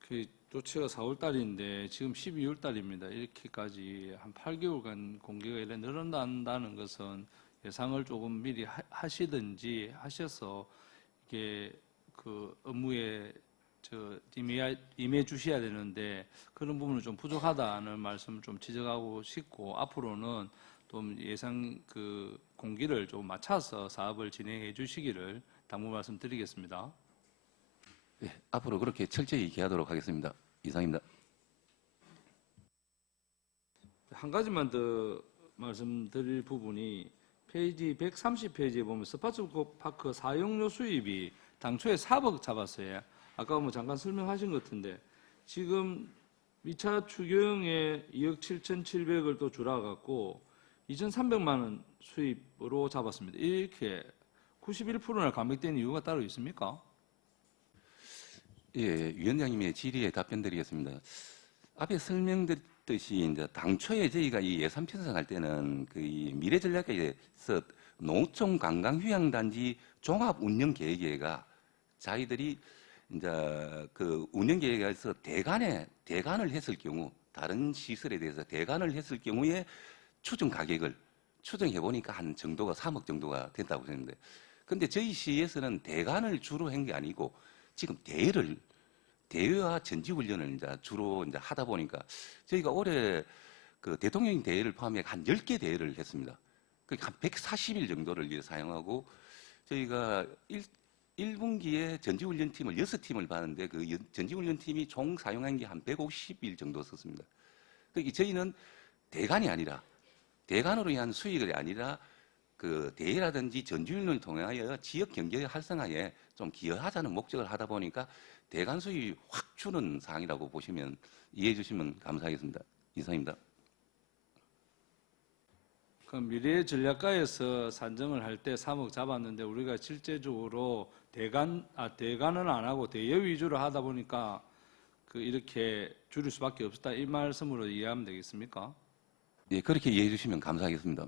그 도체가 4월 달인데 지금 12월 달입니다. 이렇게까지 한 8개월간 공개가 이래 늘어난다는 것은 예상을 조금 미리 하시든지 하셔서 이게 그 업무에 임해 주셔야 되는데 그런 부분은 좀 부족하다는 말씀을 좀 지적하고 싶고 앞으로는 좀 예상 그 공기를 좀 맞춰서 사업을 진행해 주시기를 당부 말씀드리겠습니다. 네, 앞으로 그렇게 철저히 기하도록 하겠습니다. 이상입니다. 한 가지만 더 말씀드릴 부분이 페이지 130페이지에 보면 스포츠파크 사용료 수입이 당초에 4억 잡았어요. 아까 뭐 잠깐 설명하신 것 같은데 지금 2차 추경에 2억 7,700을 또 줄여갖고 2,300만 원 수입으로 잡았습니다. 이렇게 91%나 감액된 이유가 따로 있습니까? 예, 위원장님의 질의에 답변드리겠습니다. 앞에 설명드렸듯이 이제 당초에 저희가 이 예산 편성할 때는 그 이 미래전략에서 농촌 관광 휴양단지 종합 운영 계획에가 자기들이 이제 그 운영 계획에서 대관을 했을 경우 다른 시설에 대해서 대관을 했을 경우에 추정 가격을 추정해 보니까 한 정도가 3억 정도가 된다고 했는데 근데 저희 시에서는 대관을 주로 한 게 아니고 지금 대회와 전지훈련을 이제 주로 이제 하다 보니까 저희가 올해 그 대통령 대회를 포함해 한 10개 대회를 했습니다. 그러니까 한 140일 정도를 이제 사용하고 저희가 1분기에 전지훈련팀을 6팀을 봤는데 그 전지훈련팀이 총 사용한 게 한 150일 정도 썼습니다. 그러니까 저희는 대관이 아니라 대관으로 인한 수익이 아니라 그 대회라든지 전지훈련을 통하여 지역 경제 활성화에 좀 기여하자는 목적을 하다 보니까 대관 수익이 확 주는 사항이라고 보시면 이해해 주시면 감사하겠습니다. 이상입니다. 그럼 미래 전략가에서 산정을 할 때 3억 잡았는데 우리가 실제적으로 대관은 안 하고 대여 위주로 하다 보니까 그 이렇게 줄일 수밖에 없었다 이 말씀으로 이해하면 되겠습니까? 예, 그렇게 이해해 주시면 감사하겠습니다.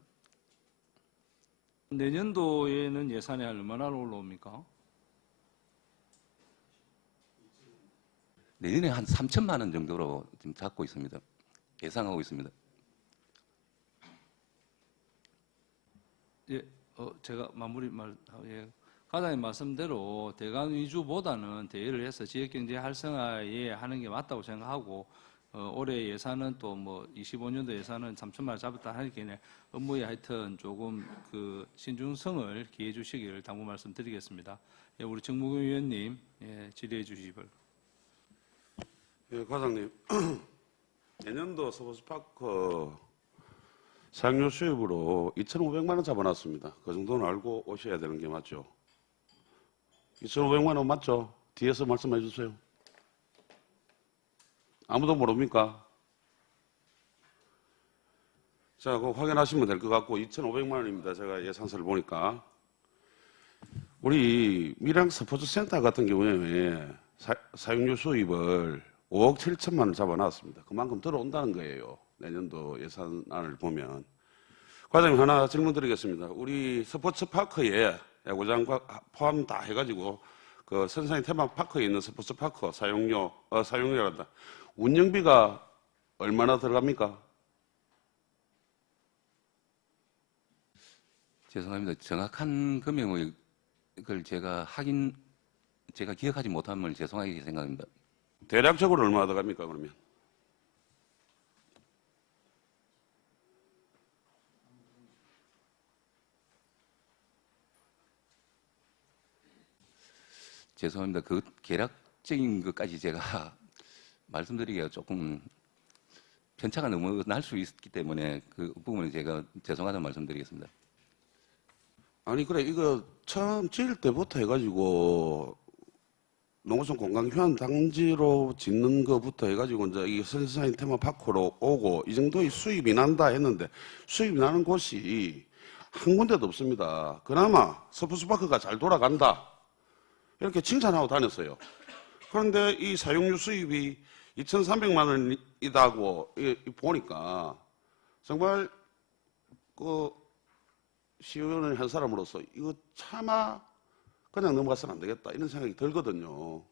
내년도에는 예산이 얼마나 올라옵니까? 내년에 한 3천만 원 정도로 지금 잡고 있습니다. 예상하고 있습니다. 예, 제가 예. 과장님 말씀대로 대관 위주보다는 대회를 해서 지역경제 활성화에 하는 게 맞다고 생각하고 올해 예산은 또 뭐 25년도 예산은 3천만 원 잡았다 하니까 업무에 하여튼 조금 그 신중성을 기해 주시기를 당부 말씀드리겠습니다. 예, 우리 정무근 위원님 예, 질의해 주시기 바랍니다. 예, 과장님. 내년도 스포츠파크 사용료 수입으로 2,500만 원 잡아놨습니다. 그 정도는 알고 오셔야 되는 게 맞죠? 2,500만 원 맞죠? 뒤에서 말씀해 주세요. 아무도 모릅니까? 자, 그거 확인하시면 될 것 같고 2,500만 원입니다. 제가 예산서를 보니까. 우리 밀양 스포츠센터 같은 경우에 사용료 수입을 5억 7천만 원 잡아놨습니다. 그만큼 들어온다는 거예요. 내년도 예산안을 보면. 과장님 하나 질문 드리겠습니다. 우리 스포츠파크에 야구장과 포함 다 해가지고 그 선산이 테마파크에 있는 스포츠파크 사용료란다. 운영비가 얼마나 들어갑니까? 죄송합니다. 정확한 금액을 제가 기억하지 못함을 죄송하게 생각합니다. 대략적으로 얼마나 들어갑니까 그러면? 죄송합니다. 그 계략적인 것까지 제가 말씀드리기가 조금 편차가 너무 날 수 있기 때문에 그 부분은 제가 죄송하다는 말씀드리겠습니다. 아니 그래 이거 처음 지을 때부터 해가지고 농어촌 관광휴양 단지로 짓는 것부터 해가지고 이제 이 선사인 테마파크로 오고 이 정도의 수입이 난다 했는데 수입이 나는 곳이 한 군데도 없습니다. 그나마 스포츠파크가 잘 돌아간다 이렇게 칭찬하고 다녔어요. 그런데 이 사용료 수입이 2,300만 원이다고 보니까 정말 그 시의원을 한 사람으로서 이거 차마 그냥 넘어가서는 안 되겠다 이런 생각이 들거든요.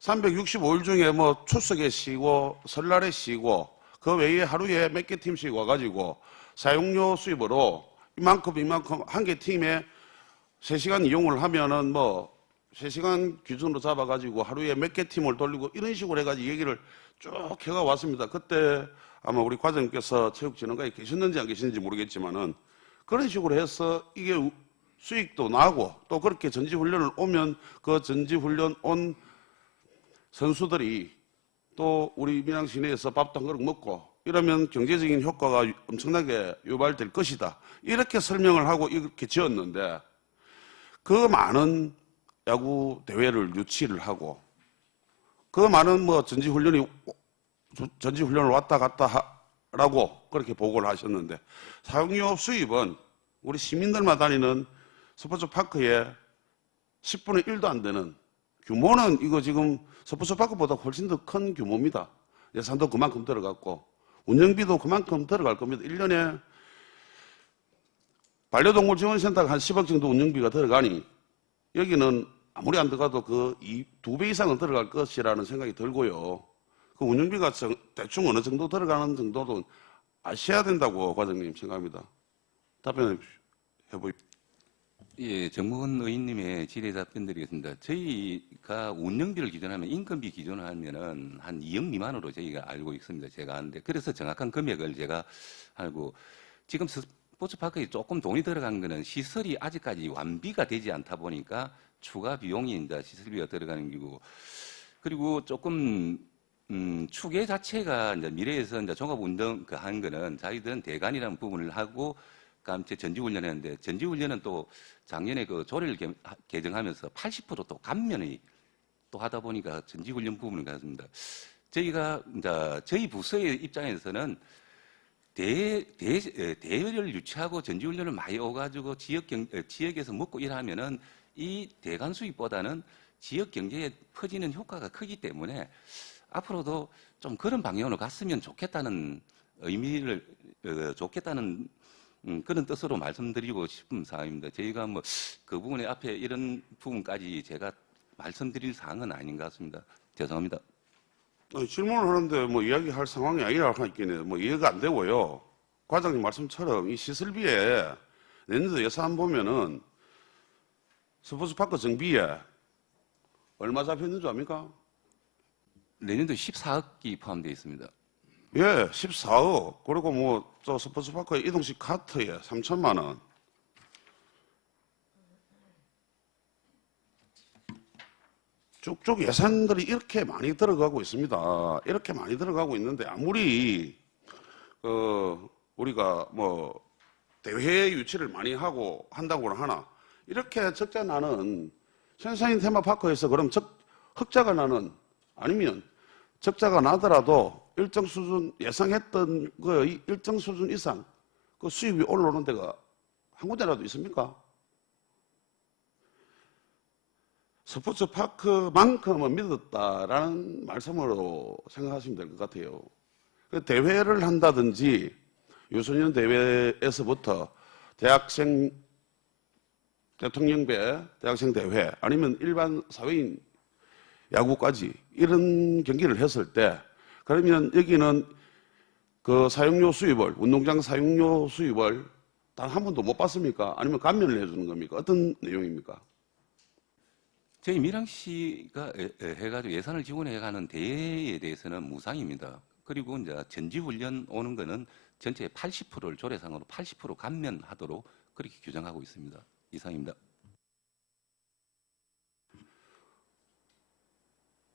365일 중에 뭐 추석에 쉬고 설날에 쉬고 그 외에 하루에 몇 개 팀씩 와가지고 사용료 수입으로 이만큼 한 개 팀에 3시간 이용을 하면은 뭐 3시간 기준으로 잡아가지고 하루에 몇 개 팀을 돌리고 이런 식으로 해가지고 얘기를 쭉 해가 왔습니다. 그때 아마 우리 과장님께서 체육진흥과에 계셨는지 안 계셨는지 모르겠지만은 그런 식으로 해서 이게 수익도 나고 또 그렇게 전지훈련을 오면 그 전지훈련 온 선수들이 또 우리 밀양 시내에서 밥도 한 그릇 먹고 이러면 경제적인 효과가 엄청나게 유발될 것이다. 이렇게 설명을 하고 이렇게 지었는데 그 많은 야구 대회를 유치를 하고 그 많은 뭐 전지훈련을 왔다 갔다 하라고 그렇게 보고를 하셨는데 사용료 수입은 우리 시민들만 다니는 스포츠파크의 10분의 1도 안 되는 규모는 이거 지금 스포츠파크보다 훨씬 더 큰 규모입니다. 예산도 그만큼 들어갔고 운영비도 그만큼 들어갈 겁니다. 1년에 반려동물 지원센터가 한 10억 정도 운영비가 들어가니 여기는 아무리 안 들어가도 그 2배 이상은 들어갈 것이라는 생각이 들고요. 그 운영비가 대충 어느 정도 들어가는 정도도 아셔야 된다고 과장님 생각합니다. 답변해 보십시오. 예, 정무원 의원님의 질의 답변 드리겠습니다. 저희가 운영비를 기준하면 인건비 기준을 하면은 한 2억 미만으로 저희가 알고 있습니다. 제가 아는데. 그래서 정확한 금액을 제가 알고 지금 스포츠파크에 조금 돈이 들어간 거는 시설이 아직까지 완비가 되지 않다 보니까 추가 비용이 이제 시설비가 들어가는 거고 그리고 조금 추계 자체가 이제 미래에서 이제 종합운동 한 거는 자기들은 대관이라는 부분을 하고 그다음에 전지훈련했는데 전지훈련은 또 작년에 그 조례를 개정하면서 80%또 감면이 또 하다 보니까 전지훈련 부분을 가졌습니다. 저희가 이제 저희 부서의 입장에서는 대회를 유치하고 전지훈련을 많이 오가지고 지역에서 먹고 일하면은 이 대관 수입보다는 지역 경제에 퍼지는 효과가 크기 때문에 앞으로도 좀 그런 방향으로 갔으면 좋겠다는 의미를 좋겠다는 그런 뜻으로 말씀드리고 싶은 사항입니다. 저희가 뭐 그 부분에 앞에 이런 부분까지 제가 말씀드릴 사항은 아닌 것 같습니다. 죄송합니다. 아니, 질문을 하는데 뭐 이야기할 상황이 아니라고 하니까 뭐 이해가 안 되고요. 과장님 말씀처럼 이 시설비에 내년도 예산 보면은 스포츠파크 정비에 얼마 잡혔는 줄 압니까? 내년도 14억이 포함되어 있습니다. 예, 14억. 그리고 뭐 저 스포츠파크 이동식 카트에 3천만 원. 쭉쭉 예산들이 이렇게 많이 들어가고 있습니다. 이렇게 많이 들어가고 있는데 아무리 우리가 뭐 대회 유치를 많이 하고 한다고 하나 이렇게 적자 나는 선샤인 테마파크에서 그럼 흑자가 나는 아니면 적자가 나더라도 일정 수준 예상했던 그 일정 수준 이상 그 수입이 올라오는 데가 한 군데라도 있습니까? 스포츠파크만큼은 믿었다라는 말씀으로 생각하시면 될 것 같아요. 대회를 한다든지 유소년 대회에서부터 대학생 대통령배 대학생 대회 아니면 일반 사회인 야구까지 이런 경기를 했을 때 그러면 여기는 그 사용료 수입을 운동장 사용료 수입을 단 한 번도 못 받습니까? 아니면 감면을 해주는 겁니까? 어떤 내용입니까? 저희 밀양시가 해가지고 예산을 지원해가는 대회에 대해서는 무상입니다. 그리고 이제 전지훈련 오는 거는 전체 80%를 조례상으로 80% 감면하도록 그렇게 규정하고 있습니다. 이상입니다.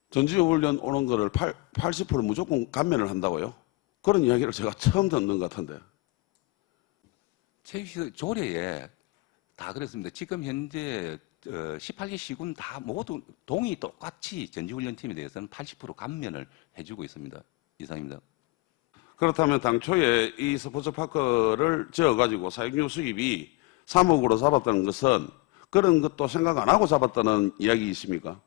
전지훈련 오는 거를 80% 무조건 감면을 한다고요? 그런 이야기를 제가 처음 듣는 것 같은데. 체육시설 조례에 다 그랬습니다. 지금 현재 18개 시군 다 모두 동의 똑같이 전지훈련팀에 대해서는 80% 감면을 해주고 있습니다. 이상입니다. 그렇다면 당초에 이 스포츠파크를 지어가지고 사용료 수입이 3억으로 잡았다는 것은 그런 것도 생각 안 하고 잡았다는 이야기이십니까?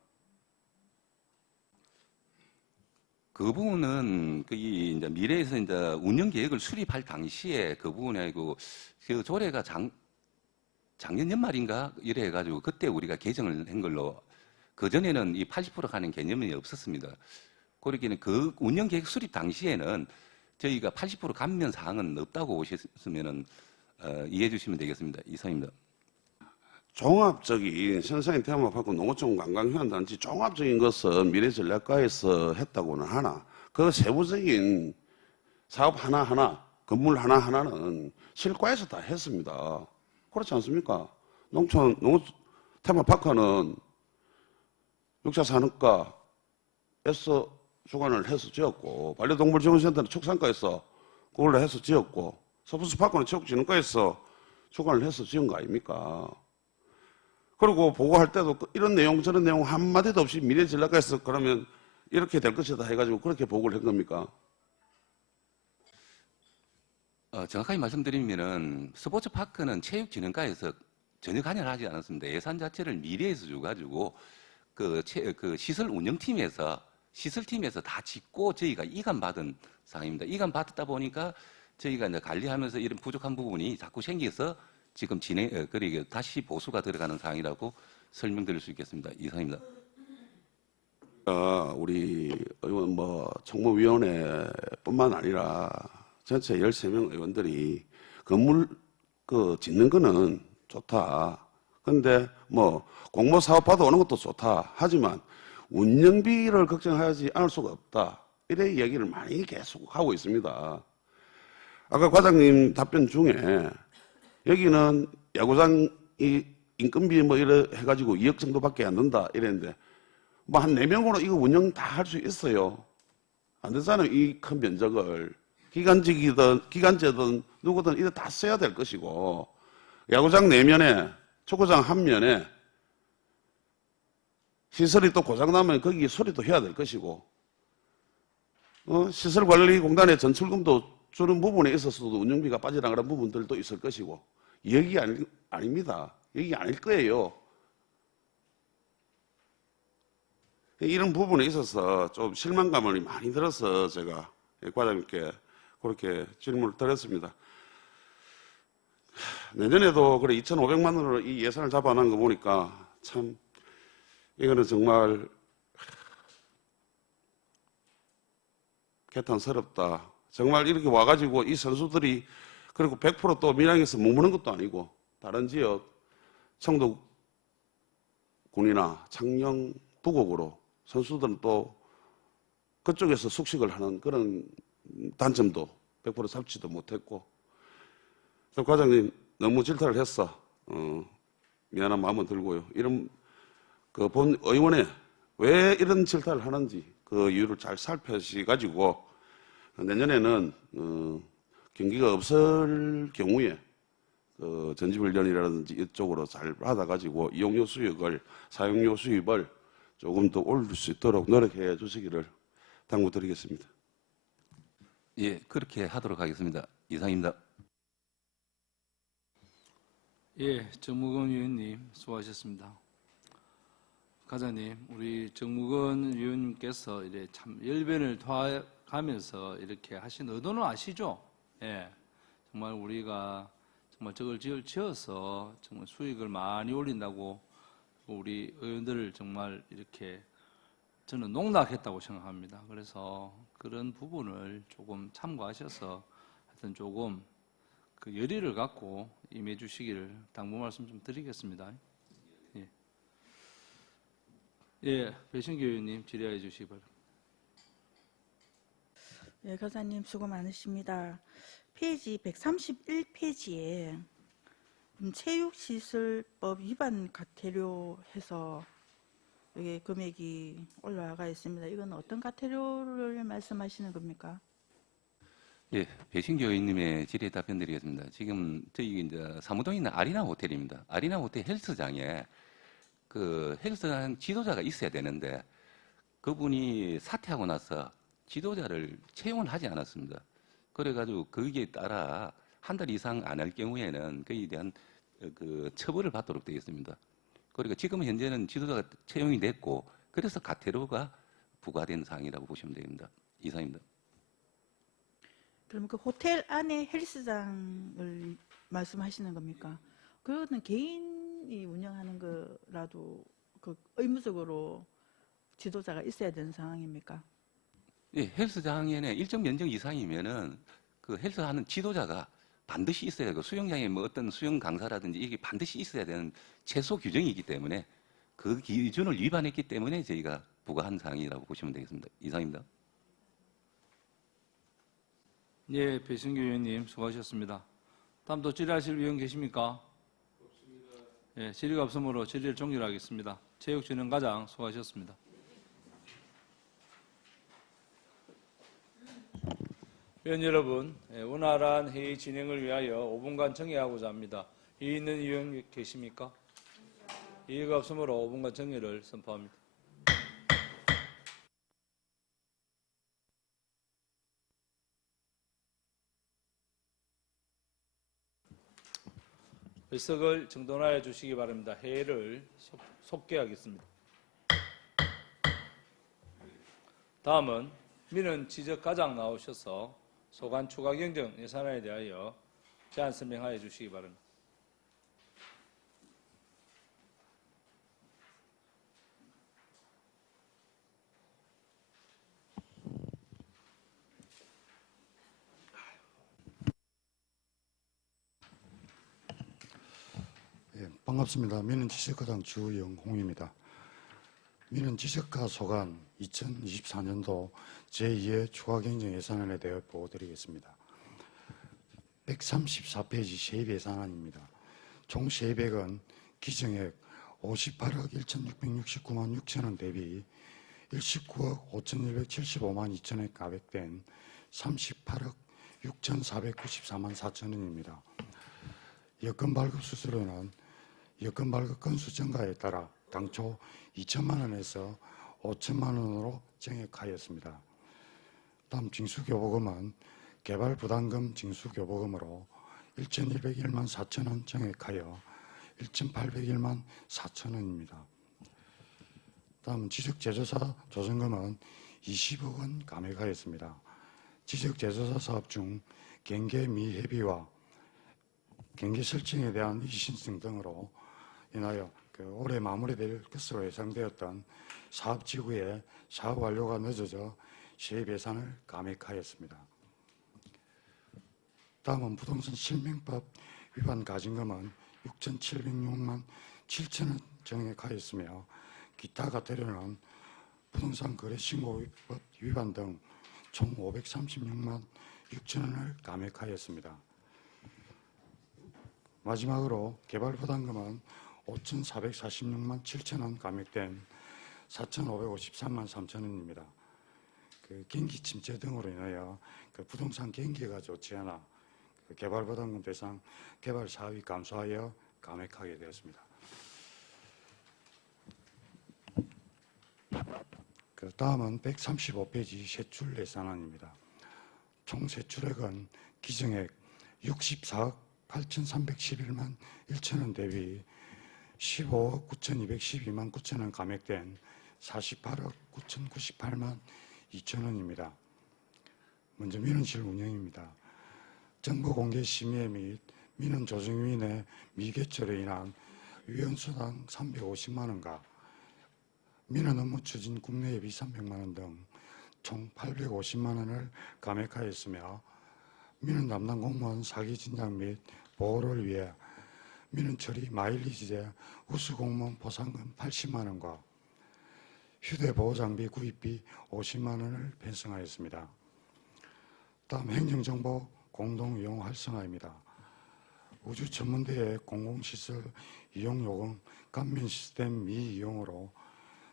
그 부분은 이제 미래에서 이제 운영 계획을 수립할 당시에 그 부분이 아니고 그 조례가 작년 연말인가 이래 해가지고 그때 우리가 개정을 한 걸로 그 전에는 이 80% 가는 개념이 없었습니다. 그러기는 그 운영 계획 수립 당시에는 저희가 80% 감면 사항은 없다고 보셨으면은 이해해 주시면 되겠습니다. 이상입니다. 종합적인 선생님 테마파크 농어촌 관광휴양단지 종합적인 것은 미래전략과에서 했다고는 하나 그 세부적인 사업 하나하나 건물 하나하나는 실과에서 다 했습니다. 그렇지 않습니까? 농촌 테마파크는 육자산업과에서 주관을 해서 지었고 반려동물지원센터는 축산과에서 그걸로 해서 지었고 스포츠파크는 체육진흥과에서 주관을 해서 지은 거 아닙니까? 그리고 보고할 때도 이런 내용 저런 내용 한마디도 없이 미래전략과에서 그러면 이렇게 될 것이다 해가지고 그렇게 보고를 한 겁니까? 정확하게 말씀드리면은 스포츠파크는 체육진흥과에서 전혀 관여를 하지 않았습니다. 예산 자체를 미래에서 줘가지고 그 시설 운영팀에서 시설팀에서 다 짓고 저희가 이관받은 상황입니다. 이관받았다 보니까 저희가 이제 관리하면서 이런 부족한 부분이 자꾸 생겨서 지금 그리고 다시 보수가 들어가는 상황이라고 설명드릴 수 있겠습니다. 이상입니다. 우리 의원 총무위원회뿐만 아니라 전체 13명 의원들이 건물 짓는 거는 좋다. 근데 뭐 공모 사업화도 오는 것도 좋다. 하지만 운영비를 걱정하지 않을 수가 없다. 이래 얘기를 많이 계속 하고 있습니다. 아까 과장님 답변 중에 여기는 야구장이 인건비 뭐 이래 해가지고 2억 정도밖에 안 든다 이랬는데 뭐 한 4명으로 이거 운영 다 할 수 있어요. 안 되잖아요. 이 큰 면적을. 기간제든 누구든 이거 다 써야 될 것이고 야구장 4면에 축구장 1면에 시설이 또 고장나면 거기 수리도 해야 될 것이고 시설관리공단의 전출금도 주는 부분에 있어서도 운영비가 빠져나가는 부분들도 있을 것이고 여기 아닙니다. 여기 아닐 거예요. 이런 부분에 있어서 좀 실망감을 많이 들어서 제가 과장님께 그렇게 질문을 드렸습니다. 내년에도 그래 2,500만 원으로 이 예산을 잡아놓은 거 보니까 참 이거는 정말 개탄스럽다. 정말 이렇게 와가지고 이 선수들이 그리고 100% 또 밀양에서 머무는 것도 아니고 다른 지역 청도군이나 창녕 부곡으로 선수들은 또 그쪽에서 숙식을 하는 그런 단점도 100% 잡지도 못했고 과장님 너무 질타를 했어. 미안한 마음은 들고요. 이런 그 본 의원에 왜 이런 질타를 하는지 그 이유를 잘 살펴시 가지고 내년에는 경기가 없을 경우에 그 전지훈련이라든지 이쪽으로 잘 받아가지고 이용료 수익을 사용료 수입을 조금 더 올릴 수 있도록 노력해 주시기를 당부드리겠습니다. 예, 그렇게 하도록 하겠습니다. 이상입니다. 예, 정무근 위원님 수고하셨습니다. 과장님, 우리 정무근 위원님께서 이래 참 열변을 토하면서 이렇게 하신 의도는 아시죠? 예, 정말 우리가 정말 저걸 지어서 정말 수익을 많이 올린다고 우리 의원들을 정말 이렇게 저는 농락했다고 생각합니다. 그래서 그런 부분을 조금 참고하셔서 하여튼 조금 그 열의를 갖고 임해 주시기를 당부 말씀 좀 드리겠습니다. 예, 예, 배신규 의원님 질의해 주시기 바랍니다. 네, 과장님 수고 많으십니다. 페이지 131페이지에 체육시설법 위반 과태료 해서 여기 금액이 올라가 있습니다. 이건 어떤 과태료를 말씀하시는 겁니까? 예, 배신교 의원님의 질의에 답변드리겠습니다. 지금 저희 이제 사무동에 있는 아리나 호텔입니다. 아리나 호텔 헬스장에 그 헬스장 지도자가 있어야 되는데 그분이 사퇴하고 나서 지도자를 채용을 하지 않았습니다. 그래가지고 거기에 따라 한 달 이상 안 할 경우에는 그에 대한 그 처벌을 받도록 되어 있습니다. 그러니까 지금 현재는 지도자가 채용이 됐고 그래서 과태료가 부과된 사항이라고 보시면 됩니다. 이상입니다. 그럼 그 호텔 안에 헬스장을 말씀하시는 겁니까? 그거는 개인이 운영하는 거라도 그 의무적으로 지도자가 있어야 되는 상황입니까? 예, 헬스장에는 일정 면적 이상이면은 그 헬스하는 지도자가 반드시 있어야 되고 수영장에 뭐 어떤 수영 강사라든지 이게 반드시 있어야 되는 최소 규정이기 때문에 그 기준을 위반했기 때문에 저희가 부과한 사항이라고 보시면 되겠습니다. 이상입니다. 예, 배신규 의원님 수고하셨습니다. 다음 또 질의하실 위원 계십니까? 없습니다. 예, 질의가 없으므로 질의를 종결하겠습니다. 체육진흥과장 수고하셨습니다. 위원 여러분, 원활한 회의 진행을 위하여 5분간 정회하고자 합니다. 이의 있는 위원 계십니까? 이의가 없으므로 5분간 정회를 선포합니다. 의석을 정돈하여 주시기 바랍니다. 회의를 속개하겠습니다. 다음은 민원 지적과장 나오셔서 소관 추가 경정 예산안에 대하여 제안 설명하여 주시기 바랍니다. 반갑습니다. 민원지적과당 주영홍입니다. 민원지적과 소관 2024년도 제2회 추가경정 예산안에 대해 보고드리겠습니다. 134페이지 세입 예산안입니다. 총 세입액은 기정액 58억 1,669만 6천원 대비 19억 5,175만 2천원에 가액된 38억 6,494만 4천원입니다. 여건 발급 수수료는 여건 발급 건수 증가에 따라 당초 2천만 원에서 5천만 원으로 증액하였습니다. 다음 징수교부금은 개발부담금 징수교부금으로 1,101만 4천 원 증액하여 1,801만 4천 원입니다. 다음 지적제조사 조정금은 20억 원 감액하였습니다. 지적제조사 사업 중 경계 미해비와 경계 설정에 대한 이신증 등으로 인하여 올해 마무리될 것으로 예상되었던 사업지구의 사업 완료가 늦어져 세입 예산을 감액하였습니다. 다음은 부동산 실명법 위반 가징금은 6,706만 7천원 증액하였으며 기타 과태료는 부동산 거래신고법 위반 등 총 536만 6천원을 감액하였습니다. 마지막으로 개발부담금은 5,446만 7천원 감액된 4,553만 3천원입니다. 경기 침체 등으로 인하여 부동산 경기가 좋지 않아 개발부담금 대상 개발 사업이 감소하여 감액하게 되었습니다. 다음은 135페이지 세출 예산안입니다. 총 세출액은 기정액 64억 8,311만 1천원 대비 15억 9,212만 9천원 감액된 48억 9,098만 2천원입니다. 먼저 민원실 운영입니다. 정보공개 심의 및 민원조정위원회 미개철로 인한 위원수당 350만 원과 민원 업무 추진 국내 예비 300만 원 등 총 850만 원을 감액하였으며 민원 담당 공무원 사기 진작 및 보호를 위해 민원 처리 마일리지제 우수 공무원 보상금 80만 원과 휴대보호 장비 구입비 50만 원을 편성하였습니다. 다음 행정정보 공동이용 활성화입니다. 우주천문대의 공공시설 이용요금 감면 시스템 미이용으로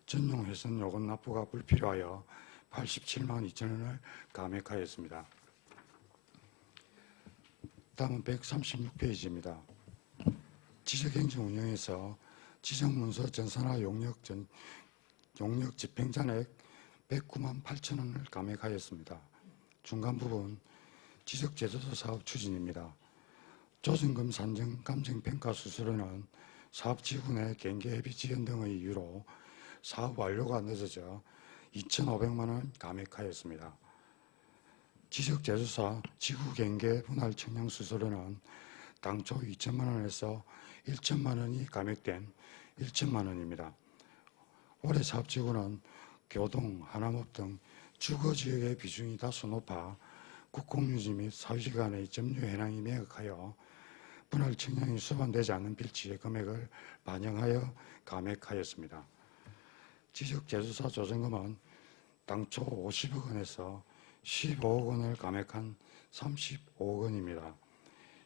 전용 회선 요금 납부가 불필요하여 87만 2천 원을 감액하였습니다. 다음은 136페이지입니다. 지적행정 운영에서 지정문서 전산화 용역 집행잔액 109만 8천 원을 감액하였습니다. 중간 부분 지적제조사 사업 추진입니다. 조정금 산정 감정평가 수수료는 사업지구 내 경계해비 지연 등의 이유로 사업 완료가 늦어져 2,500만 원 감액하였습니다. 지적제조사 지구경계 분할 청량 수수료는 당초 2천만 원에서 1천만 원이 감액된 1천만 원입니다. 올해 사업지구는 교동, 하남업 등 주거지역의 비중이 다소 높아 국공유지 및 사유지 간의 점유 현황이 매각하여 분할 청량이 수반되지 않는 필지의 금액을 반영하여 감액하였습니다. 지적제조사 조정금은 당초 50억 원에서 15억 원을 감액한 35억 원입니다.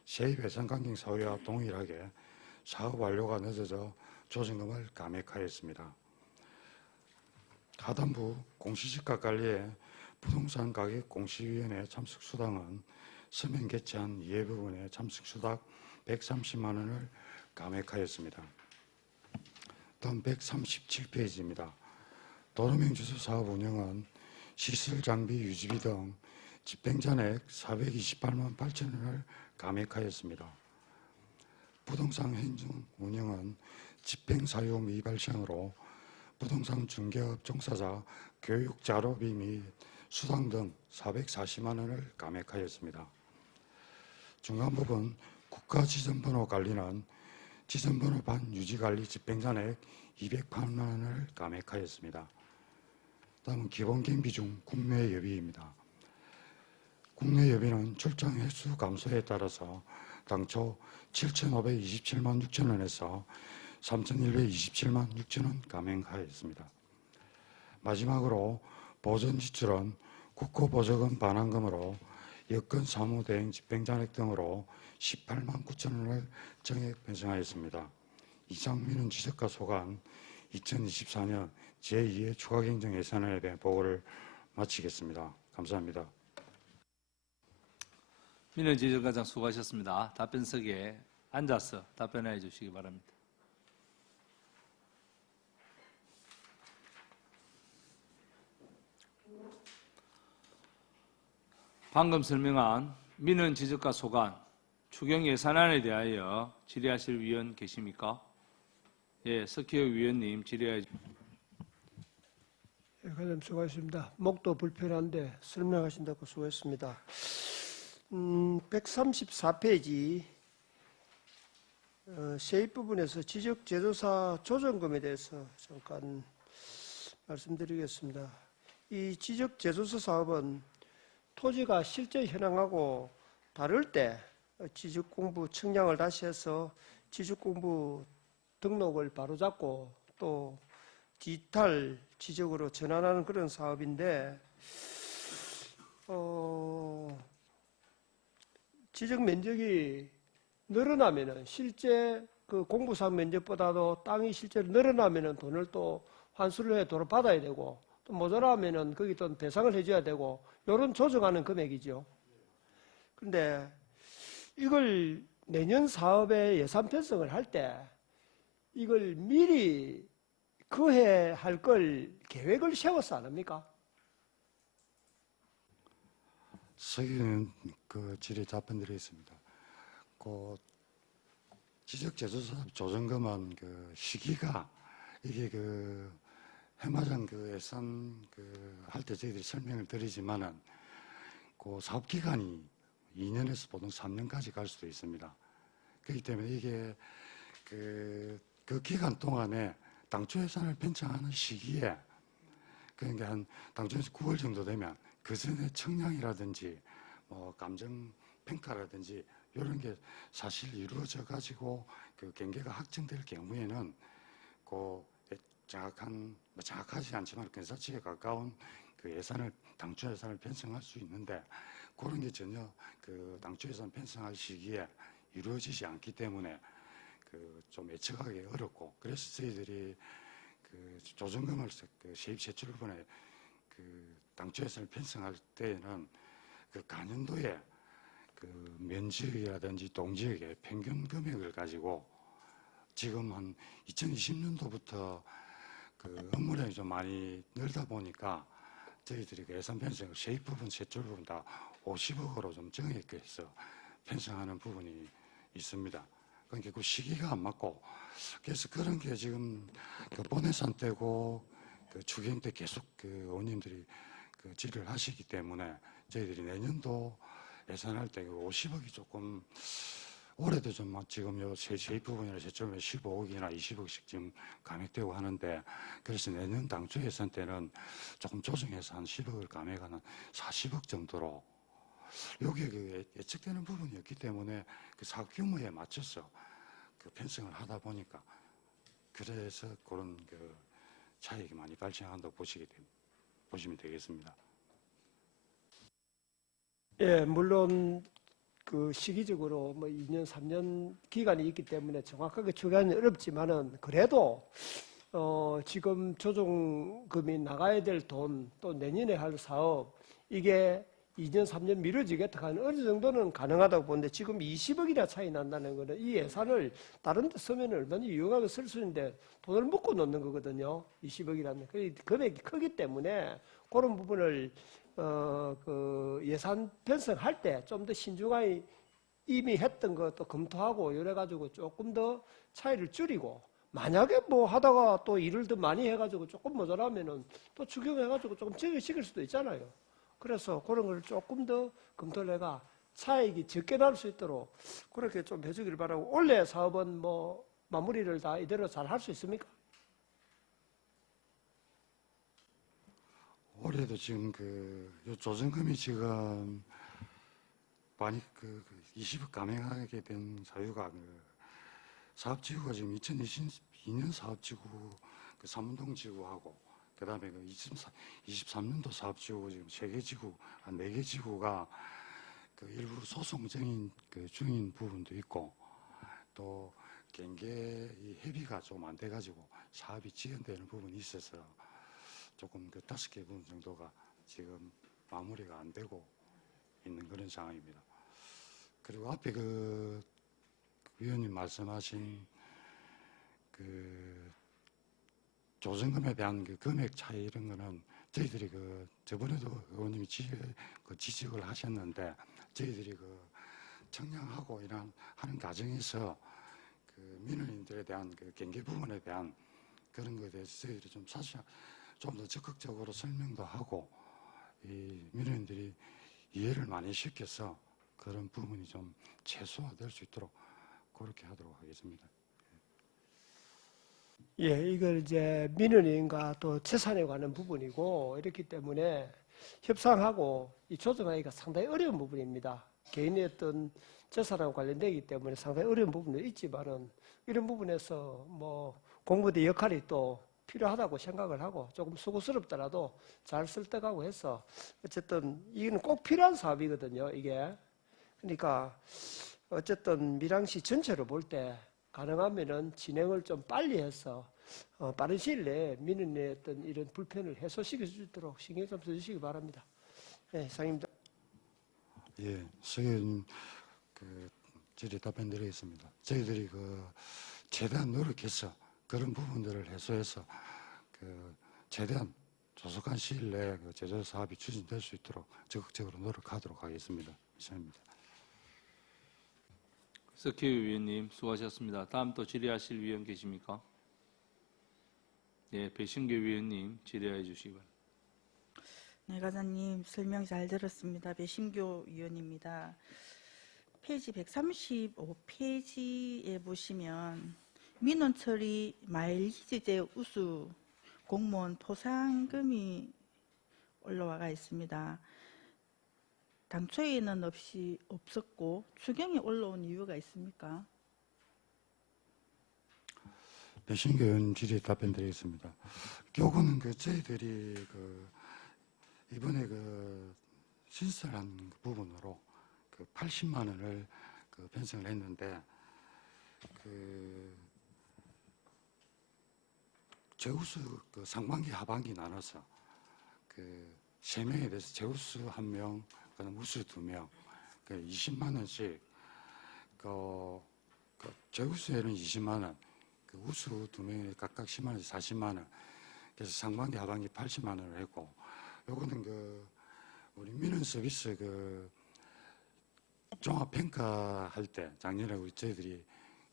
세입 예산 강경 사유와 동일하게 사업 완료가 늦어져 조정금을 감액하였습니다. 하단부 공시지가 관리에 부동산 가격 공시위원회 참석 수당은 서면 개최한 이해 부분에 참석 수당 130만 원을 감액하였습니다. 다음 137페이지입니다. 도로명주소 사업 운영은 시설 장비 유지비 등 집행잔액 428만 8천 원을 감액하였습니다. 부동산 행정 운영은 집행사유 미발생으로 부동산 중개업 종사자 교육 자료비 및 수당 등 440만 원을 감액하였습니다. 중간 부분 국가지점번호 관리는 지점번호반 유지관리 집행잔액 208만 원을 감액하였습니다. 다음은 기본경비 중 국내 예비입니다. 국내 예비는 출장 횟수 감소에 따라서 당초 7,527만 6천 원에서 3,127만 6천 원 감행하였습니다. 마지막으로 보전 지출은 국고보조금 반환금으로 여건 사무대행 집행잔액 등으로 18만 9천 원을 정액 편성하였습니다. 이상 민원 지적과 소관 2024년 제2회 추가경정 예산안에 대한 보고를 마치겠습니다. 감사합니다. 민원 지적과장 수고하셨습니다. 답변석에 앉아서 답변해 주시기 바랍니다. 방금 설명한 민원 지적과 소관, 추경 예산안에 대하여 질의하실 위원 계십니까? 예, 석희혁 위원님 질의해 주십시오. 예, 과장님 수고하셨습니다. 목도 불편한데 설명하신다고 수고했습니다. 134페이지 세입 부분에서 지적 제조사 조정금에 대해서 잠깐 말씀드리겠습니다. 이 지적 제조사 사업은 토지가 실제 현황하고 다를 때 지적공부 측량을 다시 해서 지적공부 등록을 바로잡고 또 디지털 지적으로 전환하는 그런 사업인데 지적 면적이 늘어나면은 실제 그 공부상 면적보다도 땅이 실제로 늘어나면은 돈을 또 환수를 해 돈을 받아야 되고 또 모자라면은 거기 또 배상을 해줘야 되고 이런 조정하는 금액이죠. 그런데 이걸 내년 사업의 예산 편성을 할 때 이걸 미리 그 해 할 걸 계획을 세워서 안 합니까? 서기는 그 질의 답변드리겠습니다. 그 지적 제조사 조정금은 그 시기가 이게 그 해마장 그 예산 그 할 때 저희들이 설명을 드리지만은 그 사업 기간이 2년에서 보통 3년까지 갈 수도 있습니다. 그렇기 때문에 이게 그 기간 동안에 당초 예산을 편성하는 시기에 그러니까 한 당초에서 9월 정도 되면 그 전에 청량이라든지 뭐 감정 평가라든지 이런 게 사실 이루어져 가지고 그 경계가 확정될 경우에는 그 정확한 뭐 정확하지 않지만 근사치에 가까운 그 예산을 당초 예산을 편성할 수 있는데 그런 게 전혀 그 당초 예산 편성할 시기에 이루어지지 않기 때문에 그 좀 예측하기 어렵고 그래서 저희들이 그 조정금을 그 세입 제출분에 그 당초 예산을 편성할 때에는 그 간연도에 그 면지역이라든지 동지역의 평균 금액을 가지고 지금 한 2020년도부터 그 업무량이 좀 많이 늘다 보니까 저희들이 그 예산 편성을 세입 부분, 세출 부분 다 50억으로 좀 정액해서 편성하는 부분이 있습니다. 그러니까 그 시기가 안 맞고 그래서 그런 게 지금 그 본예산 때고 그 추경 때 계속 그 의원님들이 그 질의를 하시기 때문에 저희들이 내년도 예산할 때 50억이 조금 올해도 좀 지금 요 세입 부분이나 세출에 15억이나 20억씩 지금 감액되고 하는데 그래서 내년 당초 예산 때는 조금 조정해서 한 10억을 감액하는 40억 정도로 요게 그 예측되는 부분이었기 때문에 그 사업 규모에 맞춰서 그 편성을 하다 보니까 그래서 그런 그 차익이 많이 발생한다고 보시면 되겠습니다. 예, 물론 그 시기적으로 뭐 2년, 3년 기간이 있기 때문에 정확하게 추계하기는 어렵지만은 그래도 지금 조정금이 나가야 될 돈 또 내년에 할 사업 이게 2년, 3년 미뤄지겠다 하는 어느 정도는 가능하다고 보는데 지금 20억이나 차이 난다는 거는 이 예산을 다른 데 쓰면 얼마나 유용하게 쓸 수 있는데 돈을 묶어 놓는 거거든요. 20억이라는. 그 금액이 크기 때문에 그런 부분을 그 예산 편성할 때 좀 더 신중하게 이미 했던 것도 검토하고 이래 가지고 조금 더 차이를 줄이고 만약에 뭐 하다가 또 일을 더 많이 해가지고 조금 모자라면은 또 추경해가지고 조금 적용시킬 수도 있잖아요. 그래서 그런 걸 조금 더 검토를 해가 차익이 적게 날 수 있도록 그렇게 좀 해주길 바라고 올해 사업은 뭐 마무리를 다 이대로 잘 할 수 있습니까? 올해도 지금 그 요 조정금이 지금 많이 그 20억 감행하게 된 사유가 그 사업지구가 지금 2022년 사업지구 그 삼문동 지구하고 그다음에 그 23년도 사업지구 지금 3개 지구 한 4개 지구가 그 일부 소송 중인 부분도 있고 또 경계 이 협의가 좀 안 돼가지고 사업이 지연되는 부분이 있어서 조금 그 5개 부분 정도가 지금 마무리가 안 되고 있는 그런 상황입니다. 그리고 앞에 그 위원님 말씀하신 그 조정금에 대한 그 금액 차이 이런 거는 저희들이 그 저번에도 의원님이 지적을 하셨는데 저희들이 그 청량하고 이런 하는 과정에서 그 민원인들에 대한 그 경계 부분에 대한 그런 것에 대해서 저희들이 좀 사실 좀 더 적극적으로 설명도 하고 이 민원인들이 이해를 많이 시켜서 그런 부분이 좀 최소화될 수 있도록 그렇게 하도록 하겠습니다. 예, 이걸 이제 민원인과 또 재산에 관한 부분이고 이렇기 때문에 협상하고 이 조정하기가 상당히 어려운 부분입니다. 개인의 어떤 재산하고 관련되기 때문에 상당히 어려운 부분도 있지만은 이런 부분에서 뭐 공무원의 역할이 또 필요하다고 생각을 하고 조금 수고스럽더라도 잘 설득하고 해서 어쨌든 이건 꼭 필요한 사업이거든요, 이게. 그러니까 어쨌든 밀양시 전체로 볼 때 가능하면은 진행을 좀 빨리 해서 빠른 시일 내에 민원의 어떤 이런 불편을 해소시킬 수 있도록 신경 좀 써주시기 바랍니다. 네, 이상입니다. 예, 서의원님 그 질의 답변 드리겠습니다. 저희들이 그 최대한 노력해서 그런 부분들을 해소해서 그 최대한 조속한 시일 내에 그 제조 사업이 추진될 수 있도록 적극적으로 노력하도록 하겠습니다. 이상입니다. 석희 위원님 수고하셨습니다. 다음 또 질의하실 위원 계십니까? 네, 배신규 위원님 질의해 주시기 바랍니다. 네, 과장님 설명 잘 들었습니다. 배신교 위원입니다. 페이지 135페이지에 보시면 민원 처리 마일리지제 우수 공무원 포상금이 올라와 있습니다. 당초에는 없었고 추경에 올라온 이유가 있습니까? 배신교 의원 질의 답변 드리겠습니다. 요거는 그 저희들이 그 이번에 그 신설한 부분으로 그 80만 원을 그 편성을 했는데 그 제우수 그 상반기 하반기 나눠서 그 3명에 대해서 제우수 1명, 그다음 우수 2명, 그 20만 원씩 그 제우수에는 20만 원, 그 우수 2명에 각각 10만 원씩 40만 원. 그래서 상반기 하반기 80만 원을 했고, 요거는 그 우리 민원 서비스 그 종합 평가할 때 작년에 우리 저희들이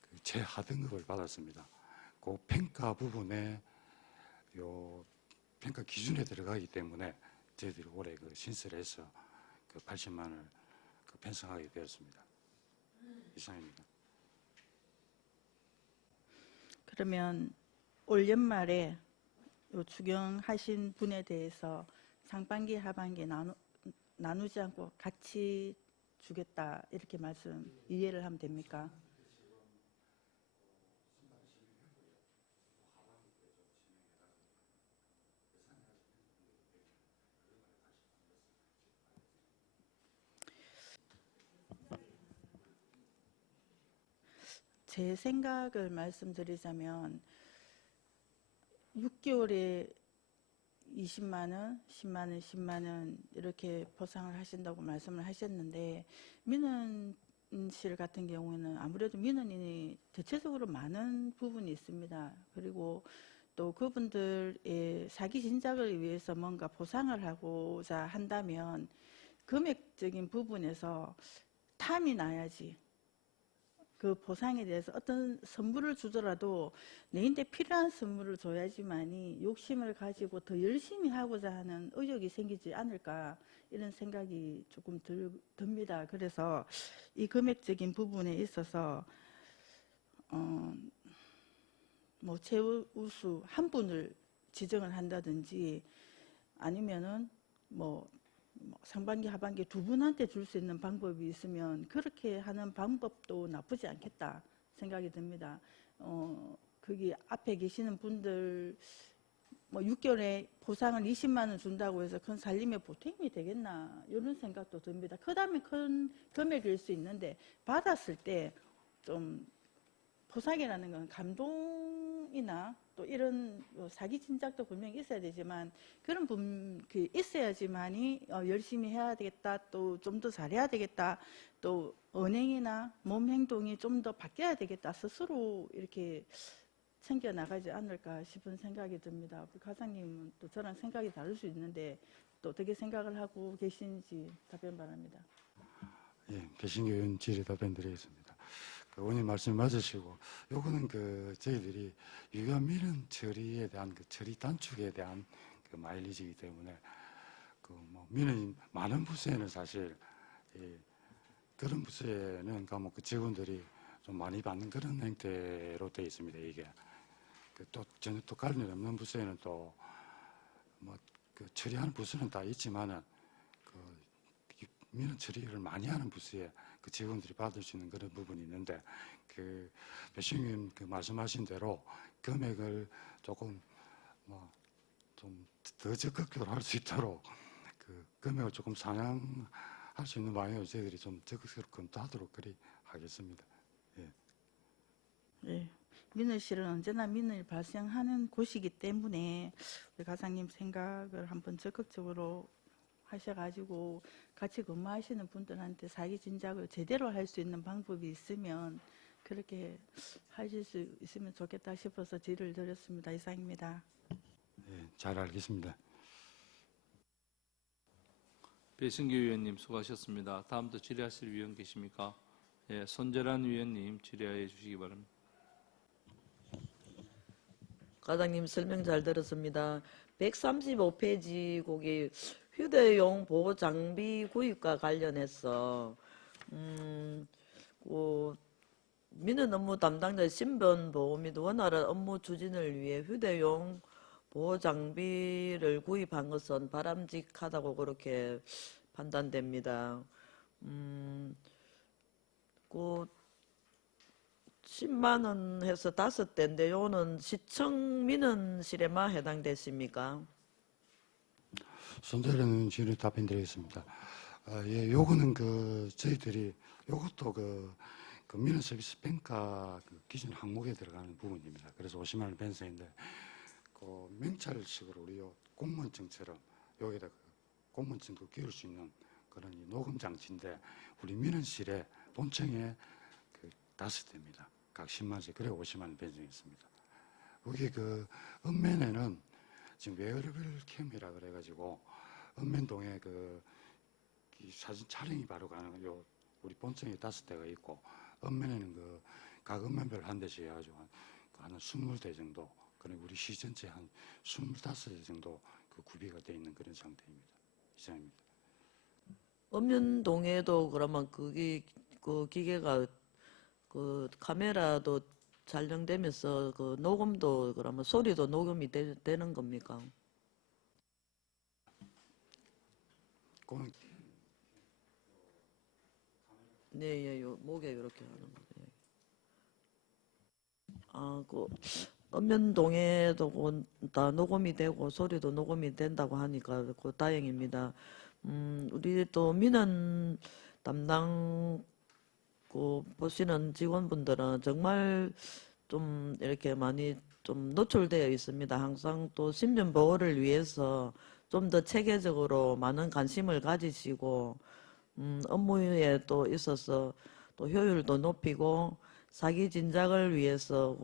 그 최하등급을 받았습니다. 그 평가 부분에 요 평가 기준에 들어가기 때문에 저희들이 올해 그 신설해서 그 80만 원을 그 편성하게 되었습니다. 이상입니다. 그러면 올 연말에 요 추경하신 분에 대해서 상반기 하반기 나누지 않고 같이 주겠다 이렇게 말씀 이해를 하면 됩니까? 제 생각을 말씀드리자면 6개월에 20만 원, 10만 원, 10만 원 이렇게 보상을 하신다고 말씀을 하셨는데 민원실 같은 경우에는 아무래도 민원인이 대체적으로 많은 부분이 있습니다. 그리고 또 그분들의 사기 진작을 위해서 뭔가 보상을 하고자 한다면 금액적인 부분에서 탐이 나야지 그 보상에 대해서 어떤 선물을 주더라도 내인데 필요한 선물을 줘야지만이 욕심을 가지고 더 열심히 하고자 하는 의욕이 생기지 않을까 이런 생각이 조금 듭니다. 그래서 이 금액적인 부분에 있어서 뭐 최우수 한 분을 지정을 한다든지 아니면은 뭐 뭐 상반기, 하반기 두 분한테 줄 수 있는 방법이 있으면 그렇게 하는 방법도 나쁘지 않겠다 생각이 듭니다. 거기 앞에 계시는 분들 뭐 6개월에 보상을 20만 원 준다고 해서 그건 살림에 보탬이 되겠나 이런 생각도 듭니다. 크다면 큰 금액일 수 있는데 받았을 때 좀 보상이라는 건 감동이나 또 이런 사기 진작도 분명히 있어야 되지만 그런 그 있어야지만이 열심히 해야 되겠다, 또 좀 더 잘해야 되겠다, 또 언행이나 몸 행동이 좀 더 바뀌어야 되겠다 스스로 이렇게 챙겨 나가지 않을까 싶은 생각이 듭니다. 우리 과장님은 또 저랑 생각이 다를 수 있는데 또 어떻게 생각을 하고 계신지 답변 바랍니다. 예, 배신교 의원 질의 답변 드리겠습니다. 그 의원님 말씀 맞으시고, 요거는 그 저희들이 유효 민원 처리에 대한 그 처리 단축에 대한 그 마일리지이기 때문에 그 뭐 민원이 많은 부서에는 사실 그런 부서에는 뭐 그 직원들이 좀 많이 받는 그런 형태로 되어 있습니다. 이게 또 전혀 또 관련 없는 부서에는 또 뭐 그 처리하는 부서는 다 있지만은 그 민원 처리를 많이 하는 부서에 그 직원들이 받을 수 있는 그런 부분이 있는데 그 배신님 그 말씀하신 대로 금액을 조금 뭐 좀 더 적극적으로 할 수 있도록 그 금액을 조금 상향할 수 있는 방향으로 저희들이 좀 적극적으로 검토하도록 그리 하겠습니다. 예. 네. 민원실은 언제나 민원이 발생하는 곳이기 때문에 우리 과장님 생각을 한번 적극적으로 하셔가지고 같이 근무하시는 분들한테 사기 진작을 제대로 할 수 있는 방법이 있으면 그렇게 하실 수 있으면 좋겠다 싶어서 질의를 드렸습니다. 이상입니다. 예, 잘 알겠습니다. 배승규 위원님 수고하셨습니다. 다음 또 질의하실 위원 계십니까? 예, 손재란 위원님 질의해 주시기 바랍니다. 과장님 설명 잘 들었습니다. 135페이지 거기 휴대용 보호 장비 구입과 관련해서 그 민원 업무 담당자 신변 보호 및 원활한 업무 추진을 위해 휴대용 보호 장비를 구입한 것은 바람직하다고 그렇게 판단됩니다. 그 10만 원 해서 5대인데 요는 시청 민원실에만 해당되십니까? 손재련 질의 답변 드리겠습니다. 예, 요거는 그 저희들이 요것도 그 민원 서비스 평가 그 기준 항목에 들어가는 부분입니다. 그래서 50만 원 변성인데 그 명찰식으로 우리 요 공무원증처럼 여기다 그 공무원증도 끼울 수 있는 그런 이 녹음 장치인데 우리 민원실에 본청에 그 5대입니다. 각 10만 원씩 그래 50만 원 변경했습니다. 여기 그 읍면에는 지금 웨어러블 캠이라 그래가지고 읍면동에 이 사진 촬영이 바로 가능한 요 우리 본청에 5대가 있고 읍면에는 그 각 읍면별 한 대씩 해가지고 한 20대 정도 그리고 우리 시 전체 한 25대 정도 그 구비가 되어 있는 그런 상태입니다. 이상입니다. 읍면동에도 그러면 그게 그 기계가 그 카메라도 촬영되면서 그 녹음도 그러면 소리도 녹음이 되는 겁니까? 네, 예, 요 목에 이렇게 하는 거. 예. 그 읍면동에도 다 녹음이 되고 소리도 녹음이 된다고 하니까 그 다행입니다. 우리 또 민원 담당 그 보시는 직원분들은 정말 좀 이렇게 많이 좀 노출되어 있습니다. 항상 또 신변 보호를 위해서 좀 더 체계적으로 많은 관심을 가지시고 업무에 또 있어서 또 효율도 높이고 사기 진작을 위해서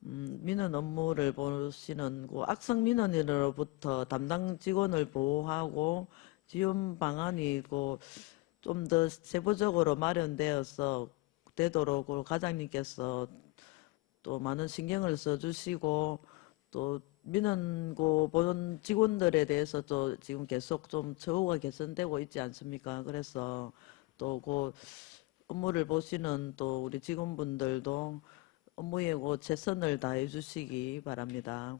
민원 업무를 보시는 악성 민원인으로부터 담당 직원을 보호하고 지원 방안이 좀 더 세부적으로 마련되어서 되도록 과장님께서 또 많은 신경을 써주시고 또 민원 보는 직원들에 대해서 또 지금 계속 좀 처우가 개선되고 있지 않습니까? 그래서 또 업무를 보시는 또 우리 직원분들도 업무에 최선을 다해 주시기 바랍니다.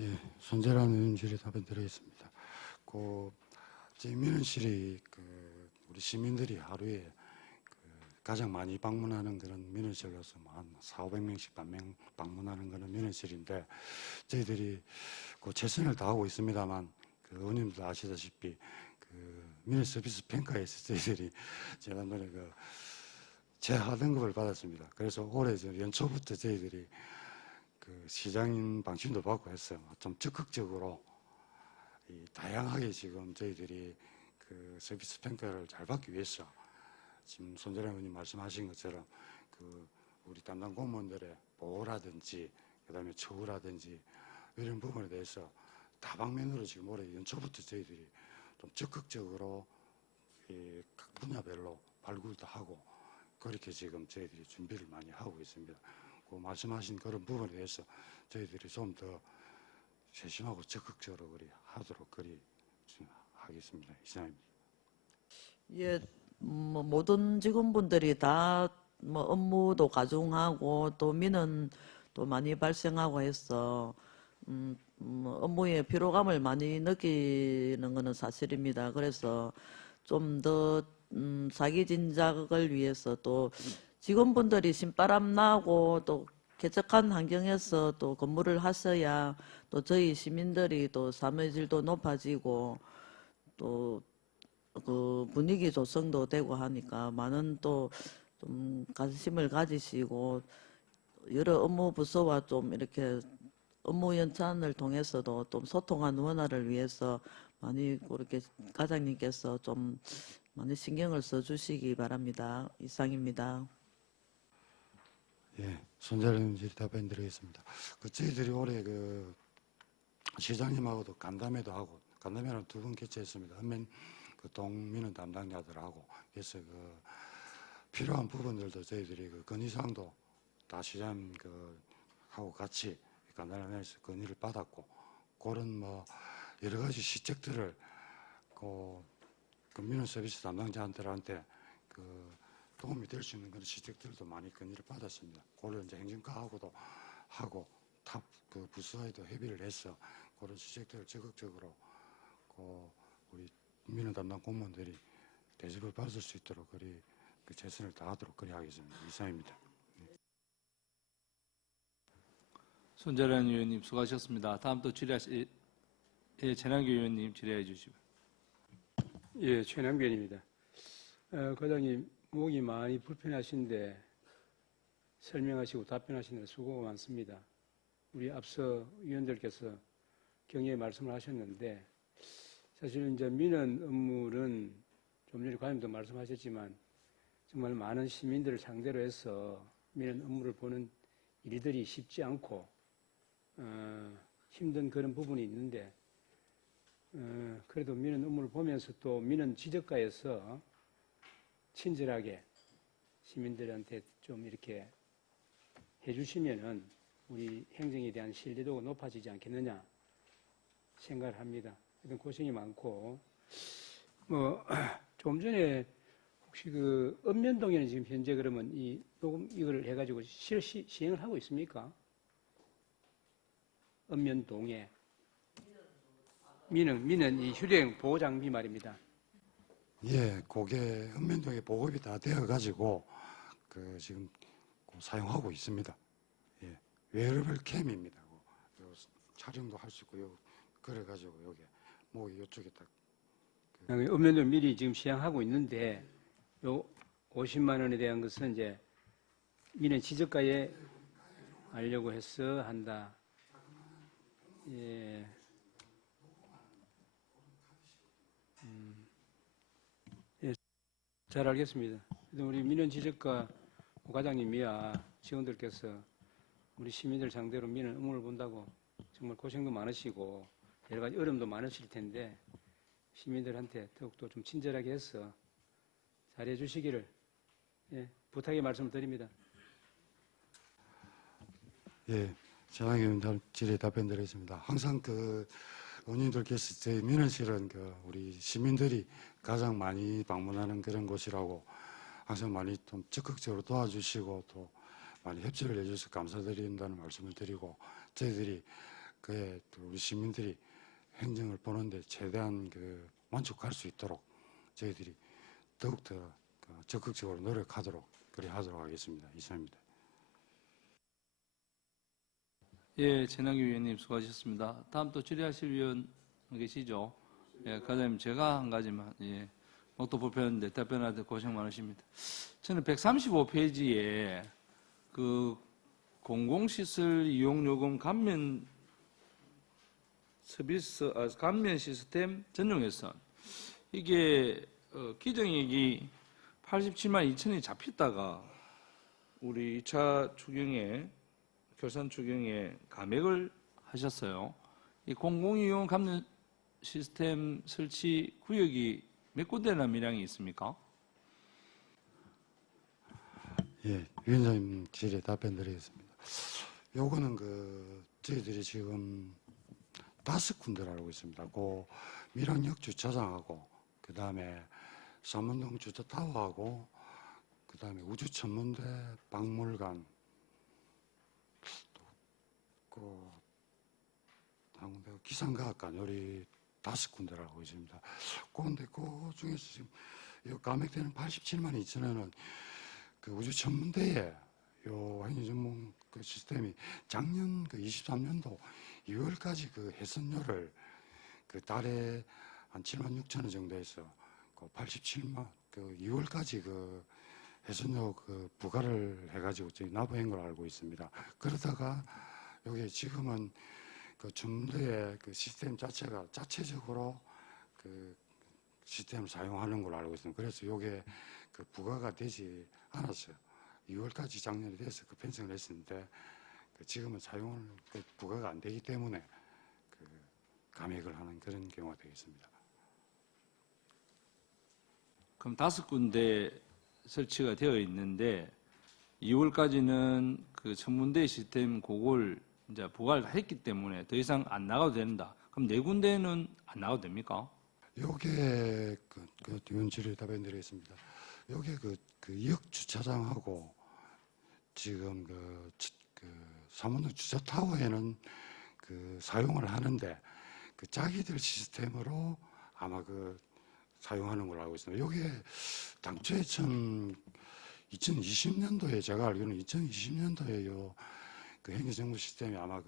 예, 손재란 의원 질의 답변 드리겠습니다. 저희 민원실이 우리 시민들이 하루에 가장 많이 방문하는 그런 민원실로서 한 400~500명씩 방문하는 그런 민원실인데, 저희들이 최선을 다하고 있습니다만, 의원님도 아시다시피 민원 서비스 평가에서 저희들이 지난번에 최하 등급을 받았습니다. 그래서 올해 연초부터 저희들이 시장님 방침도 받고 해서 좀 적극적으로 다양하게 지금 저희들이 서비스 평가를 잘 받기 위해서 지금 손재량 의원님 말씀하신 것처럼 우리 담당 공무원들의 보호라든지 그다음에 처우라든지 이런 부분에 대해서 다방면으로 지금 올해 연초부터 저희들이 좀 적극적으로 각 분야별로 발굴도 하고 그렇게 지금 저희들이 준비를 많이 하고 있습니다. 말씀하신 그런 부분에 대해서 저희들이 좀 더 세심하고 적극적으로 하도록 하겠습니다. 이상입니다. 예, 모든 직원분들이 다 업무도 가중하고 또 민원도 많이 발생하고 해서 업무의 피로감을 많이 느끼는 것은 사실입니다. 그래서 좀 더 자기 진작을 위해서 또 직원분들이 신바람 나고 또 쾌적한 환경에서 또 근무를 하셔야 또 저희 시민들이 또 삶의 질도 높아지고 또 분위기 조성도 되고 하니까 많은 또 좀 관심을 가지시고 여러 업무 부서와 좀 이렇게 업무 연찬을 통해서도 좀 소통한 원활을 위해서 많이 그렇게 과장님께서 좀 많이 신경을 써주시기 바랍니다. 이상입니다. 예, 손재량 답변드리겠습니다. 저희들이 올해 시장님하고도 간담회도 하고 간담회를 2번 개최했습니다. 한면 동민원 담당자들하고 그래서 필요한 부분들도 저희들이 건의사항도 다 시장님 하고 같이 간담회에서 건의를 받았고 그런 여러 가지 시책들을 민원 서비스 담당자들한테 도움이 될 수 있는 그런 시책들도 많이 건의를 받았습니다. 그걸 이제 행정과하고도 하고 탑 부서와도 협의를 해서 그런 시책들을 적극적으로 우리 민원 담당 공무원들이 대접을 받을 수 있도록 최선을 다하도록 하겠습니다. 이상입니다. 손재량 의원님 수고하셨습니다. 다음 또 질의하실 전한규 의원님 질의해 주시고. 예, 최남규 의원입니다. 과장님 목이 많이 불편하신데 설명하시고 답변하시는 데 수고가 많습니다. 우리 앞서 위원들께서 경위에 말씀을 하셨는데 사실은 이제 민원 업무는 좀 전에 과장님도 말씀하셨지만 정말 많은 시민들을 상대로 해서 민원 업무를 보는 일들이 쉽지 않고 힘든 그런 부분이 있는데 그래도 민원 업무를 보면서 또 민원 지적과에서 친절하게 시민들한테 좀 이렇게 해주시면은 우리 행정에 대한 신뢰도가 높아지지 않겠느냐 생각을 합니다. 하여튼 고생이 많고 좀 전에 혹시 읍면동에는 지금 현재 그러면 이 녹음 이걸 해가지고 시행을 하고 있습니까? 읍면동에 민원 이 휴대용 보호 장비 말입니다. 예, 그게 읍면동에 보급이 다 되어가지고 지금 사용하고 있습니다. 예, 웨어러블 캠입니다. 촬영도 할 수 있고 그래가지고 여기 이쪽에 딱. 읍면동 미리 지금 시행하고 있는데 요 50만 원에 대한 것은 이제 민원 지적과에 하려고 해서 한다. 예. 예, 잘 알겠습니다. 우리 민원 지적과 과장님이야 직원들께서 우리 시민들 상대로 민원 업무를 본다고 정말 고생도 많으시고 여러 가지 어려움도 많으실 텐데 시민들한테 더욱더 좀 친절하게 해서 잘해 주시기를 부탁의 말씀을 드립니다. 예, 전화기 질의 답변드리겠습니다. 항상 의원님들께서 저희 민원실은 우리 시민들이 가장 많이 방문하는 그런 곳이라고 항상 많이 좀 적극적으로 도와주시고 또 많이 협조를 해주셔서 감사드린다는 말씀을 드리고 저희들이 또 우리 시민들이 행정을 보는데 최대한 만족할 수 있도록 저희들이 더욱더 적극적으로 노력하도록 그리 하도록 하겠습니다. 이상입니다. 예, 전학규 위원님 수고하셨습니다. 다음 또 질의하실 위원 계시죠? 예, 과장님 제가 한 가지만 목도 불편한데 답변하는데 고생 많으십니다. 저는 135페이지에 그 공공시설 이용요금 감면 감면 시스템 전용 예산 이게 기정액이 87만 2천이 잡혔다가 우리 2차 추경에 결산 추경에 감액을 하셨어요. 이 공공이용 감면 시스템 설치 구역이 몇 군데나 밀양이 있습니까? 예, 위원장님 질의 답변 드리겠습니다. 요거는 저희들이 지금 5군데를 알고 있습니다. 밀양역 주차장하고 그다음에 삼문동 주차타워하고 그다음에 우주천문대 박물관 또 한군데 기상과학관 요리 5군데를 알고 있습니다. 그런데 그 중에서 지금 이 감액되는 87만 2천원은 우주천문대에 요 행정전문 시스템이 작년 23년도 2월까지 해선료를 달에 한 7만 6천 원 정도 해서 87만 2월까지 해선료 부과를 해가지고 저희 납부한 걸 알고 있습니다. 그러다가 여기 지금은 전문대의 시스템 자체가 자체적으로 시스템을 사용하는 걸로 알고 있습니다. 그래서 이게 부과가 되지 않았어요. 2월까지 작년에 돼서 편성을 했었는데 지금은 사용을 부과가 안 되기 때문에 감액을 하는 그런 경우가 되겠습니다. 그럼 5군데 설치가 되어 있는데 2월까지는 천문대 시스템 그걸 이제 부과를 했기 때문에 더 이상 안 나가도 된다. 그럼 4군데는 안 나가도 됩니까? 요게 위원질의 답변 드리겠습니다. 요게 역 주차장하고 지금 삼원동 주차타워에는 사용을 하는데 자기들 시스템으로 아마 사용하는 걸로 알고 있습니다. 요게 당초에 2020년도에 제가 알기로는 2020년도에 요 행정정보 시스템이 아마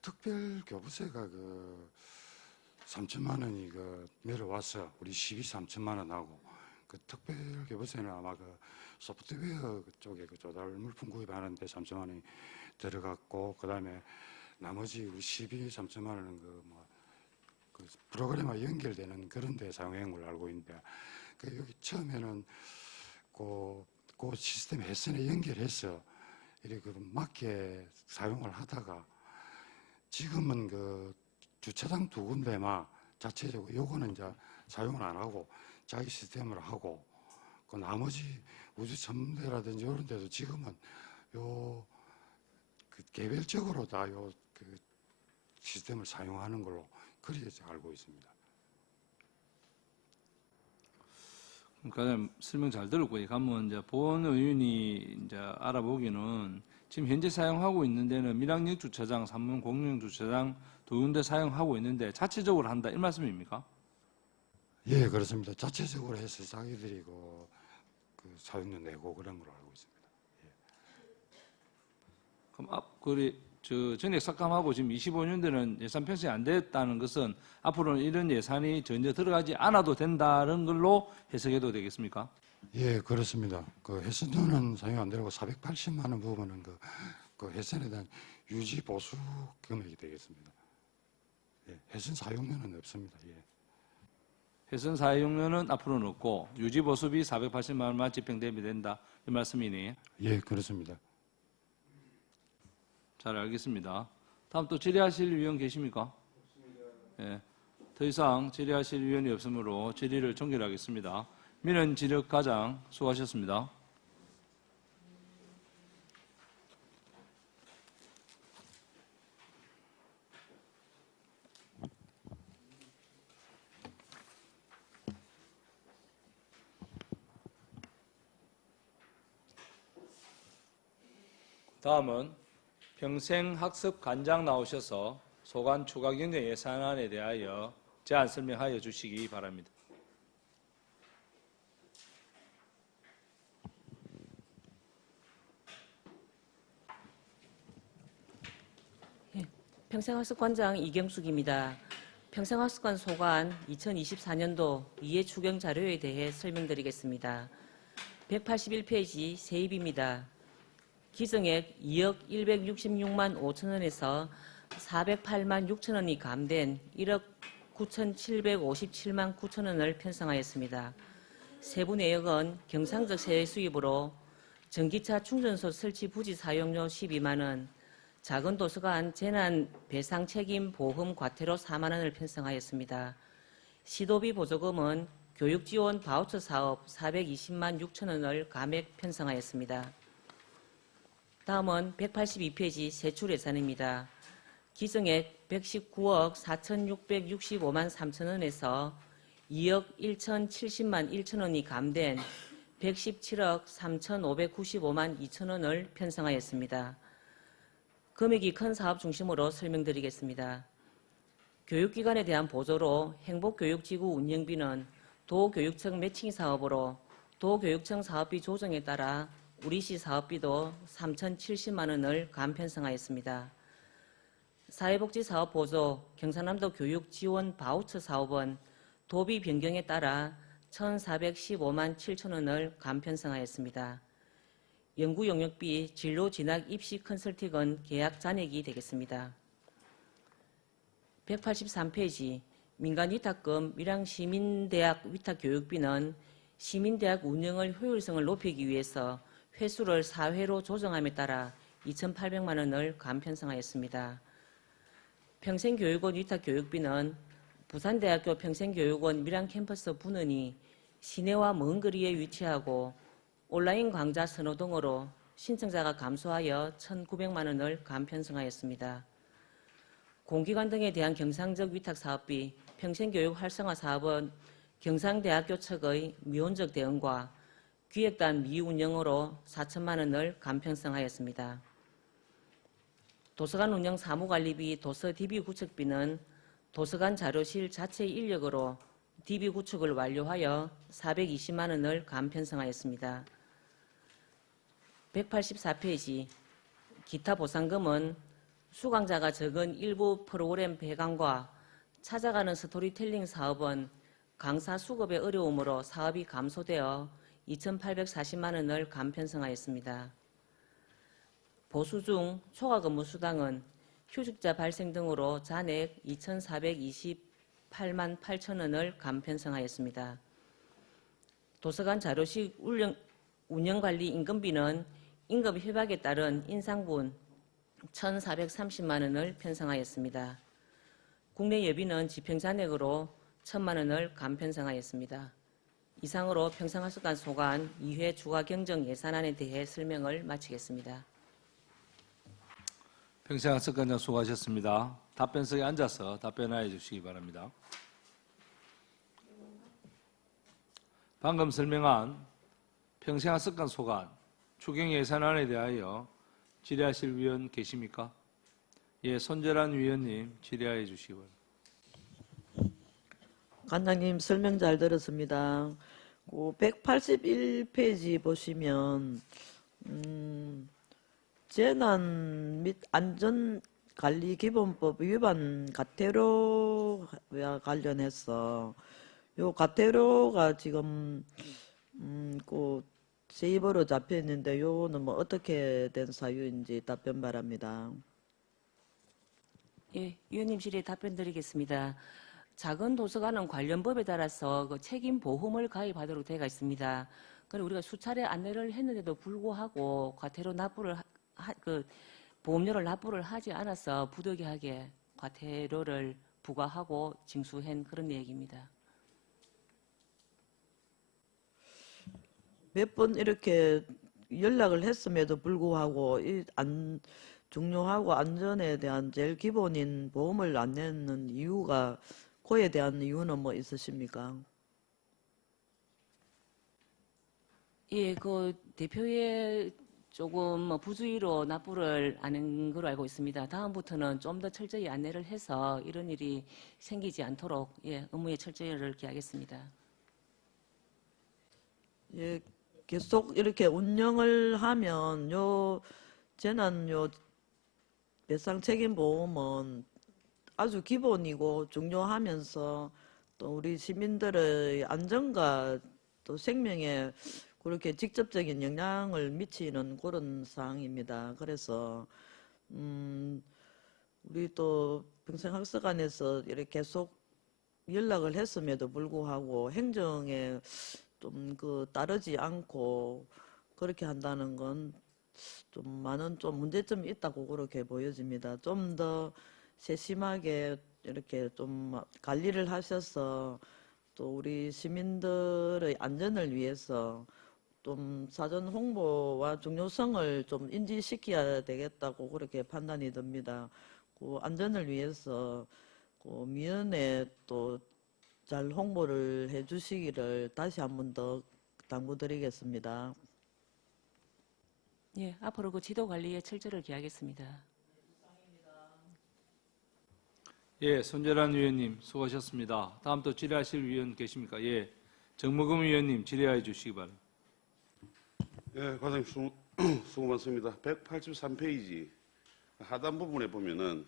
특별 교부세가 3천만 원이 내려와서 우리 3천만 원하고 특별 교부세는 아마 소프트웨어 쪽에 조달 물품 구입하는데 3천만 원이 들어갔고 그다음에 나머지 우리 3천만 원은 프로그램과 연결되는 그런 데 사용한 걸로 알고 있는데 여기 처음에는 그 시스템 해선에 연결해서 이렇게 맞게 사용을 하다가 지금은 주차장 2군데만 자체적으로 요거는 이제 사용을 안 하고 자기 시스템으로 하고 나머지 우주천문대라든지 이런 데도 지금은 개별적으로 다 시스템을 사용하는 걸로 그렇게 알고 있습니다. 그러니까 설명 잘 들었고요. 가면 이제 본 의원이 이제 알아보기는 지금 현재 사용하고 있는 데는 밀양역 주차장, 삼문 공영 주차장 2군데 사용하고 있는데 자체적으로 한다 이 말씀입니까? 예, 그렇습니다. 자체적으로 해서 자기들이 사용료 내고 그런 걸로 알고 있습니다. 예. 그럼 전액 삭감하고 지금 25년도는 예산 편성이 안 됐다는 것은 앞으로는 이런 예산이 전혀 들어가지 않아도 된다는 걸로 해석해도 되겠습니까? 예, 그렇습니다. 해선료는 사용 안 되고 480만 원 부분은 해선에 대한 유지 보수 금액이 되겠습니다. 예, 해선 사용료는 없습니다. 예. 해선 사용료는 앞으로는 없고 유지 보수비 480만 원만 집행 대비된다 이 말씀이니? 예, 그렇습니다. 잘 알겠습니다. 다음 또 질의하실 위원 계십니까? 예. 더 이상 질의하실 위원이 없으므로 질의를 종결하겠습니다. 민원 지력 과장 수고하셨습니다. 다음은 평생학습관장 나오셔서 소관 추가 경정 예산안에 대하여 제안 설명하여 주시기 바랍니다. 평생학습관장 이경숙입니다. 평생학습관 소관 2024년도 이해 추경 자료에 대해 설명드리겠습니다. 181페이지 세입입니다. 기증액 2억 166만 5천 원에서 408만 6천 원이 감된 1억 9,757만 9천 원을 편성하였습니다. 세부 내역은 경상적 세외 수입으로 전기차 충전소 설치 부지 사용료 12만 원, 작은 도서관 재난 배상 책임 보험 과태료 4만 원을 편성하였습니다. 시도비 보조금은 교육지원 바우처 사업 420만 6천 원을 감액 편성하였습니다. 다음은 182페이지 세출 예산입니다. 기증액 119억 4,665만 3천 원에서 2억 1,070만 1천 원이 감된 117억 3,595만 2천 원을 편성하였습니다. 금액이 큰 사업 중심으로 설명드리겠습니다. 교육기관에 대한 보조로 행복교육지구 운영비는 도교육청 매칭 사업으로 도교육청 사업비 조정에 따라 우리시 사업비도 3,070만 원을 감편성하였습니다. 사회복지사업 보조 경상남도 교육지원 바우처 사업은 도비 변경에 따라 1,415만 7천 원을 감편성하였습니다. 연구 용역비 진로 진학 입시 컨설팅은 계약 잔액이 되겠습니다. 183페이지 민간 위탁금 밀양시민대학 위탁 교육비는 시민대학 운영의 효율성을 높이기 위해서 회수를 4회로 조정함에 따라 2,800만 원을 감편성하였습니다. 평생교육원 위탁 교육비는 부산대학교 평생교육원 밀양캠퍼스 분원이 시내와 먼 거리에 위치하고 온라인 강좌 선호 등으로 신청자가 감소하여 1,900만 원을 감편성하였습니다. 공기관 등에 대한 경상적 위탁 사업비 평생교육 활성화 사업은 경상대학교 측의 미온적 대응과 기획단 미운영으로 4천만 원을 감편성하였습니다. 도서관 운영 사무관리비 도서 DB 구축비는 도서관 자료실 자체 인력으로 DB 구축을 완료하여 420만 원을 감편성하였습니다. 184페이지 기타 보상금은 수강자가 적은 일부 프로그램 배강과 찾아가는 스토리텔링 사업은 강사 수급의 어려움으로 사업이 감소되어 2,840만 원을 감편성하였습니다. 보수 중 초과 근무 수당은 휴직자 발생 등으로 잔액 2,428만 8천 원을 감편성하였습니다. 도서관 자료실 운영관리 임금비는 임금 협약에 따른 인상분 1,430만 원을 편성하였습니다. 국내 예비는 집행잔액으로 1,000만 원을 감편성하였습니다. 이상으로 평생학습관 소관 2회 추가 경정 예산안에 대해 설명을 마치겠습니다. 평생학습관장 수고하셨습니다. 답변석에 앉아서 답변하여 주시기 바랍니다. 방금 설명한 평생학습관 소관 추경 예산안에 대하여 질의하실 위원 계십니까? 예, 손재란 위원님 질의하여 주시기 바랍니다. 관장님 설명 잘 들었습니다. 181페이지 보시면 재난 및 안전관리기본법 위반 과태료와 관련해서 요 과태료가 지금 세입으로 잡혀 있는데 요는 뭐 어떻게 된 사유인지 답변 바랍니다. 예, 위원님 질의에 답변드리겠습니다. 작은 도서관은 관련 법에 따라서 그 책임 보험을 가입하도록 되어 있습니다. 그리고 우리가 수차례 안내를 했는데도 불구하고 과태료 납부를 보험료를 납부를 하지 않아서 부득이하게 과태료를 부과하고 징수한 그런 얘기입니다. 몇 번 이렇게 연락을 했음에도 불구하고 중요하고 안전에 대한 제일 기본인 보험을 안 내는 이유가 그에 대한 이유는 뭐 있으십니까? 예, 그 대표의 조금 부주의로 납부를 하는 걸로 알고 있습니다. 다음부터는 좀 더 철저히 안내를 해서 이런 일이 생기지 않도록 업무에 철저히를 기하겠습니다. 예, 계속 이렇게 운영을 하면 재난 배상 책임 보험은 아주 기본이고 중요하면서 또 우리 시민들의 안전과 또 생명에 그렇게 직접적인 영향을 미치는 그런 사항입니다. 그래서 우리 또 평생학습관에서 이렇게 계속 연락을 했음에도 불구하고 행정에 좀 따르지 않고 그렇게 한다는 건 좀 많은 좀 문제점이 있다고 그렇게 보여집니다. 좀 더 세심하게 이렇게 좀 관리를 하셔서 또 우리 시민들의 안전을 위해서 좀 사전 홍보와 중요성을 좀 인지시켜야 되겠다고 그렇게 판단이 듭니다. 그 안전을 위해서 그 미연에 또 잘 홍보를 해주시기를 다시 한 번 더 당부드리겠습니다. 예, 앞으로 그 지도 관리에 철저를 기하겠습니다. 예, 손재란 위원님 수고하셨습니다. 다음 또 질의하실 위원 계십니까? 예, 정무금 위원님 질의해 주시기 바랍니다. 예, 과장님 수고 많습니다. 183페이지 하단 부분에 보면은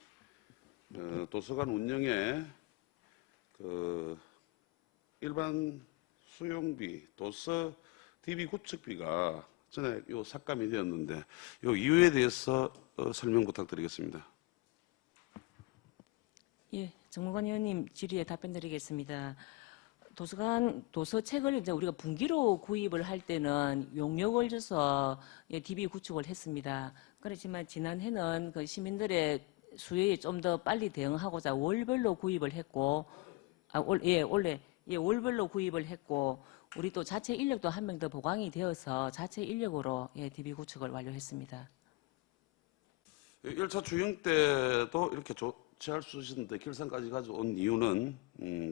도서관 운영에 일반 수용비, 도서 DB 구축비가 전에 요 삭감이 되었는데 요 이유에 대해서 설명 부탁드리겠습니다. 예, 정무관 위원님 질의에 답변드리겠습니다. 도서책을 이제 우리가 분기로 구입을 할 때는 용역을 줘서 DB 구축을 했습니다. 그렇지만 지난해는 그 시민들의 수요에 좀 더 빨리 대응하고자 월별로 구입을 했고, 월별로 구입을 했고, 우리 또 자체 인력도 한 명 더 보강이 되어서 자체 인력으로 DB 구축을 완료했습니다. 1차 추경 때도 이렇게 조치할 수 있었는데 결산까지 가져온 이유는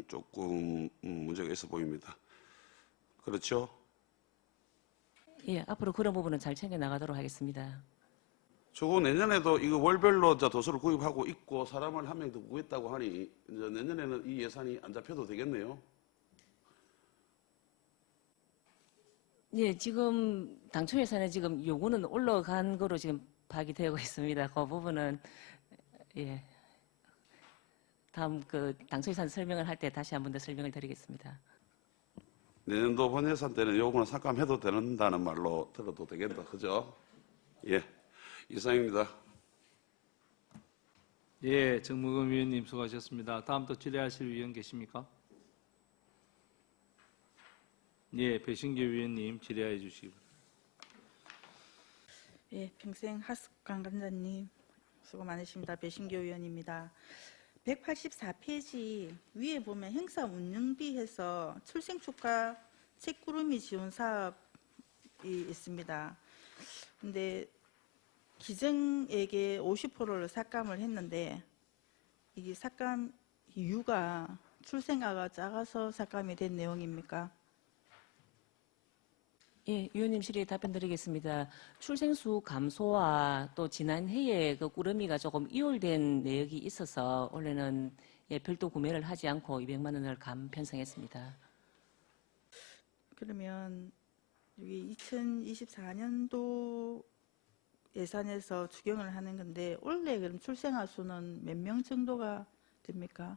조금 문제가 있어 보입니다. 그렇죠? 예, 앞으로 그런 부분은 잘 챙겨 나가도록 하겠습니다. 저거 내년에도 이거 월별로 도서를 구입하고 있고 사람을 한 명 더 구했다고 하니 이제 내년에는 이 예산이 안 잡혀도 되겠네요. 예, 지금 당초 예산에 지금 요구는 올라간 거로 지금 파악이 되고 있습니다. 그 부분은 예, 다음 그 당초 예산 설명을 할 때 다시 한 번 더 설명을 드리겠습니다. 내년도 본 예산 때는 요거는 삭감해도 된다는 말로 들어도 되겠다. 그죠? 예. 이상입니다. 예, 정무금 위원님 수고하셨습니다. 다음 또 질의하실 위원 계십니까? 예, 배신교 위원님 질의해 주시기 바랍니다. 예, 평생 학습관 관장님 수고 많으십니다. 배신교 위원입니다. 184페이지 위에 보면 행사 운영비 해서 출생 축하 책구름이 지원 사업이 있습니다. 근데 기증액의 50%를 삭감을 했는데 이게 삭감 이유가 출생아가 작아서 삭감이 된 내용입니까? 예, 위원님 질의에 답변드리겠습니다. 출생수 감소와 또 지난해에 그 꾸러미가 조금 이월된 내역이 있어서 원래는 별도 구매를 하지 않고 200만 원을 감 편성했습니다. 그러면 여기 2024년도 예산에서 추경을 하는 건데 원래 그럼 출생아 수는 몇 명 정도가 됩니까?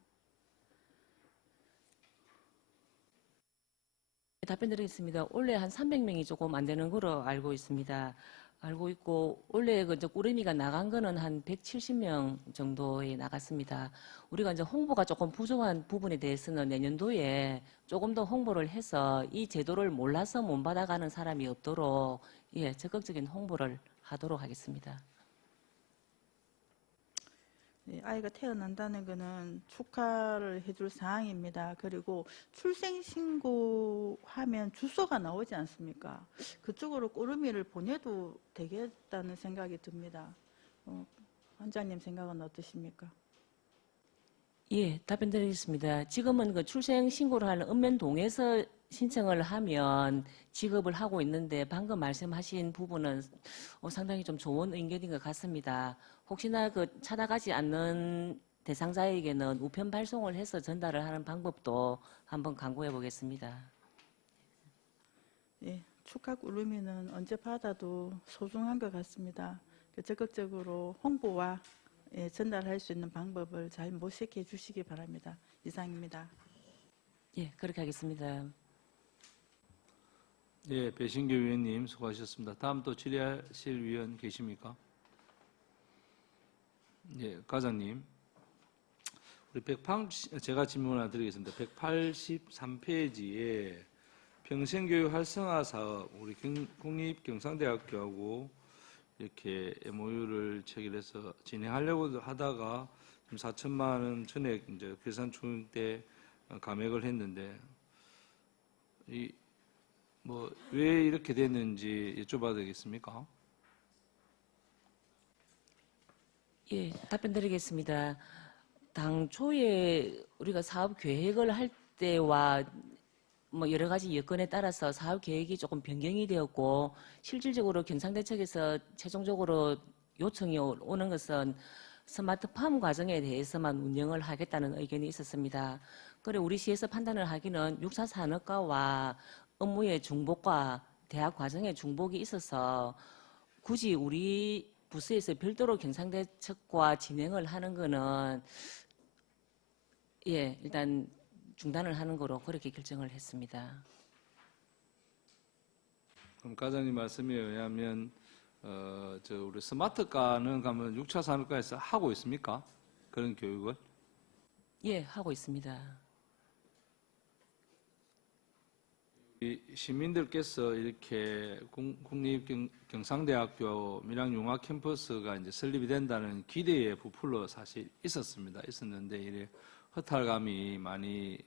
답변드리겠습니다. 원래 한 300명이 조금 안 되는 거로 알고 있습니다. 알고 있고 원래 그 이제 꾸러미가 나간 거는 한 170명 정도에 나갔습니다. 우리가 이제 홍보가 조금 부족한 부분에 대해서는 내년도에 조금 더 홍보를 해서 이 제도를 몰라서 못 받아가는 사람이 없도록 적극적인 홍보를 하도록 하겠습니다. 네, 아이가 태어난다는 것은 축하를 해줄 사항입니다. 그리고 출생신고하면 주소가 나오지 않습니까? 그쪽으로 꾸러미를 보내도 되겠다는 생각이 듭니다. 원장님 생각은 어떠십니까? 예, 답변드리겠습니다. 지금은 그 출생 신고를 하는 읍면동에서 신청을 하면 지급을 하고 있는데 방금 말씀하신 부분은 상당히 좀 좋은 의견인 것 같습니다. 혹시나 그 찾아가지 않는 대상자에게는 우편 발송을 해서 전달을 하는 방법도 한번 강구해 보겠습니다. 예, 축하 울음이는 언제 받아도 소중한 것 같습니다. 적극적으로 홍보와 전달할 수 있는 방법을 잘 모색해 주시기 바랍니다. 이상입니다. 예, 그렇게 하겠습니다. 예, 배신교 위원님 수고하셨습니다. 다음 또 질의하실 위원 계십니까? 예, 과장님. 우리 제가 질문 하나 드리겠습니다. 183페이지에 평생교육 활성화 사업, 우리 국립경상대학교하고 이렇게 MOU를 체결해서 진행하려고 하다가 4천만 원 전액 이제 결산 초용 때 감액을 했는데 왜 이렇게 됐는지 여쭤봐도 되겠습니까? 예, 답변 드리겠습니다. 당초에 우리가 사업 계획을 할 때와 여러 가지 여건에 따라서 사업 계획이 조금 변경이 되었고 실질적으로 경상대책에서 최종적으로 요청이 오는 것은 스마트팜 과정에 대해서만 운영을 하겠다는 의견이 있었습니다. 그리고 우리 시에서 판단을 하기는 육사 산업과와 업무의 중복과 대학 과정의 중복이 있어서 굳이 우리 부서에서 별도로 경상대책과 진행을 하는 거는 예, 일단 중단을 하는 거로 그렇게 결정을 했습니다. 그럼 과장님 말씀에 의하면 우리 스마트과는 가면 6차 산업과에서 하고 있습니까? 그런 교육을? 예, 하고 있습니다. 이 시민들께서 이렇게 국립경상대학교 밀양융합 캠퍼스가 이제 설립이 된다는 기대에 부풀어 사실 있었는데 이래 허탈감이 많이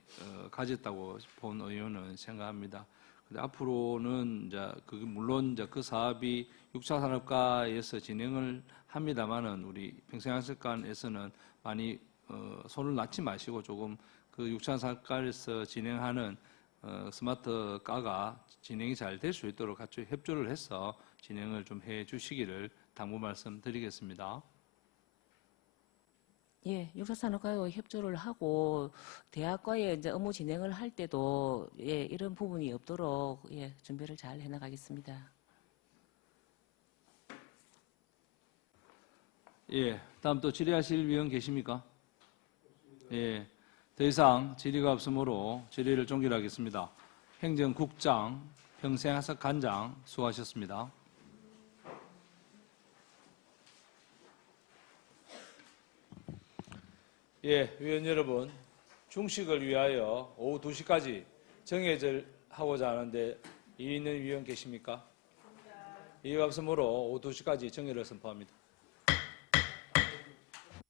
가졌다고 본 의원은 생각합니다. 근데 앞으로는 이제 물론 이제 그 사업이 6차 산업과에서 진행을 합니다만은 우리 평생학습관에서는 많이 손을 놨지 마시고 조금 그 6차 산업과에서 진행하는 스마트 과가 진행이 잘 될 수 있도록 같이 협조를 해서 진행을 좀 해 주시기를 당부 말씀드리겠습니다. 예, 육사산업과와 협조를 하고 대학과에 이제 업무 진행을 할 때도 예, 이런 부분이 없도록 예, 준비를 잘 해나가겠습니다. 예, 다음 또 질의하실 위원 계십니까? 예, 더 이상 질의가 없으므로 질의를 종결하겠습니다. 행정국장, 평생학습관장 수고하셨습니다. 예, 위원 여러분, 중식을 위하여 오후 2시까지 정회를 하고자 하는데 이의 있는 위원 계십니까? 이의 없으므로 오후 2시까지 정회를 선포합니다.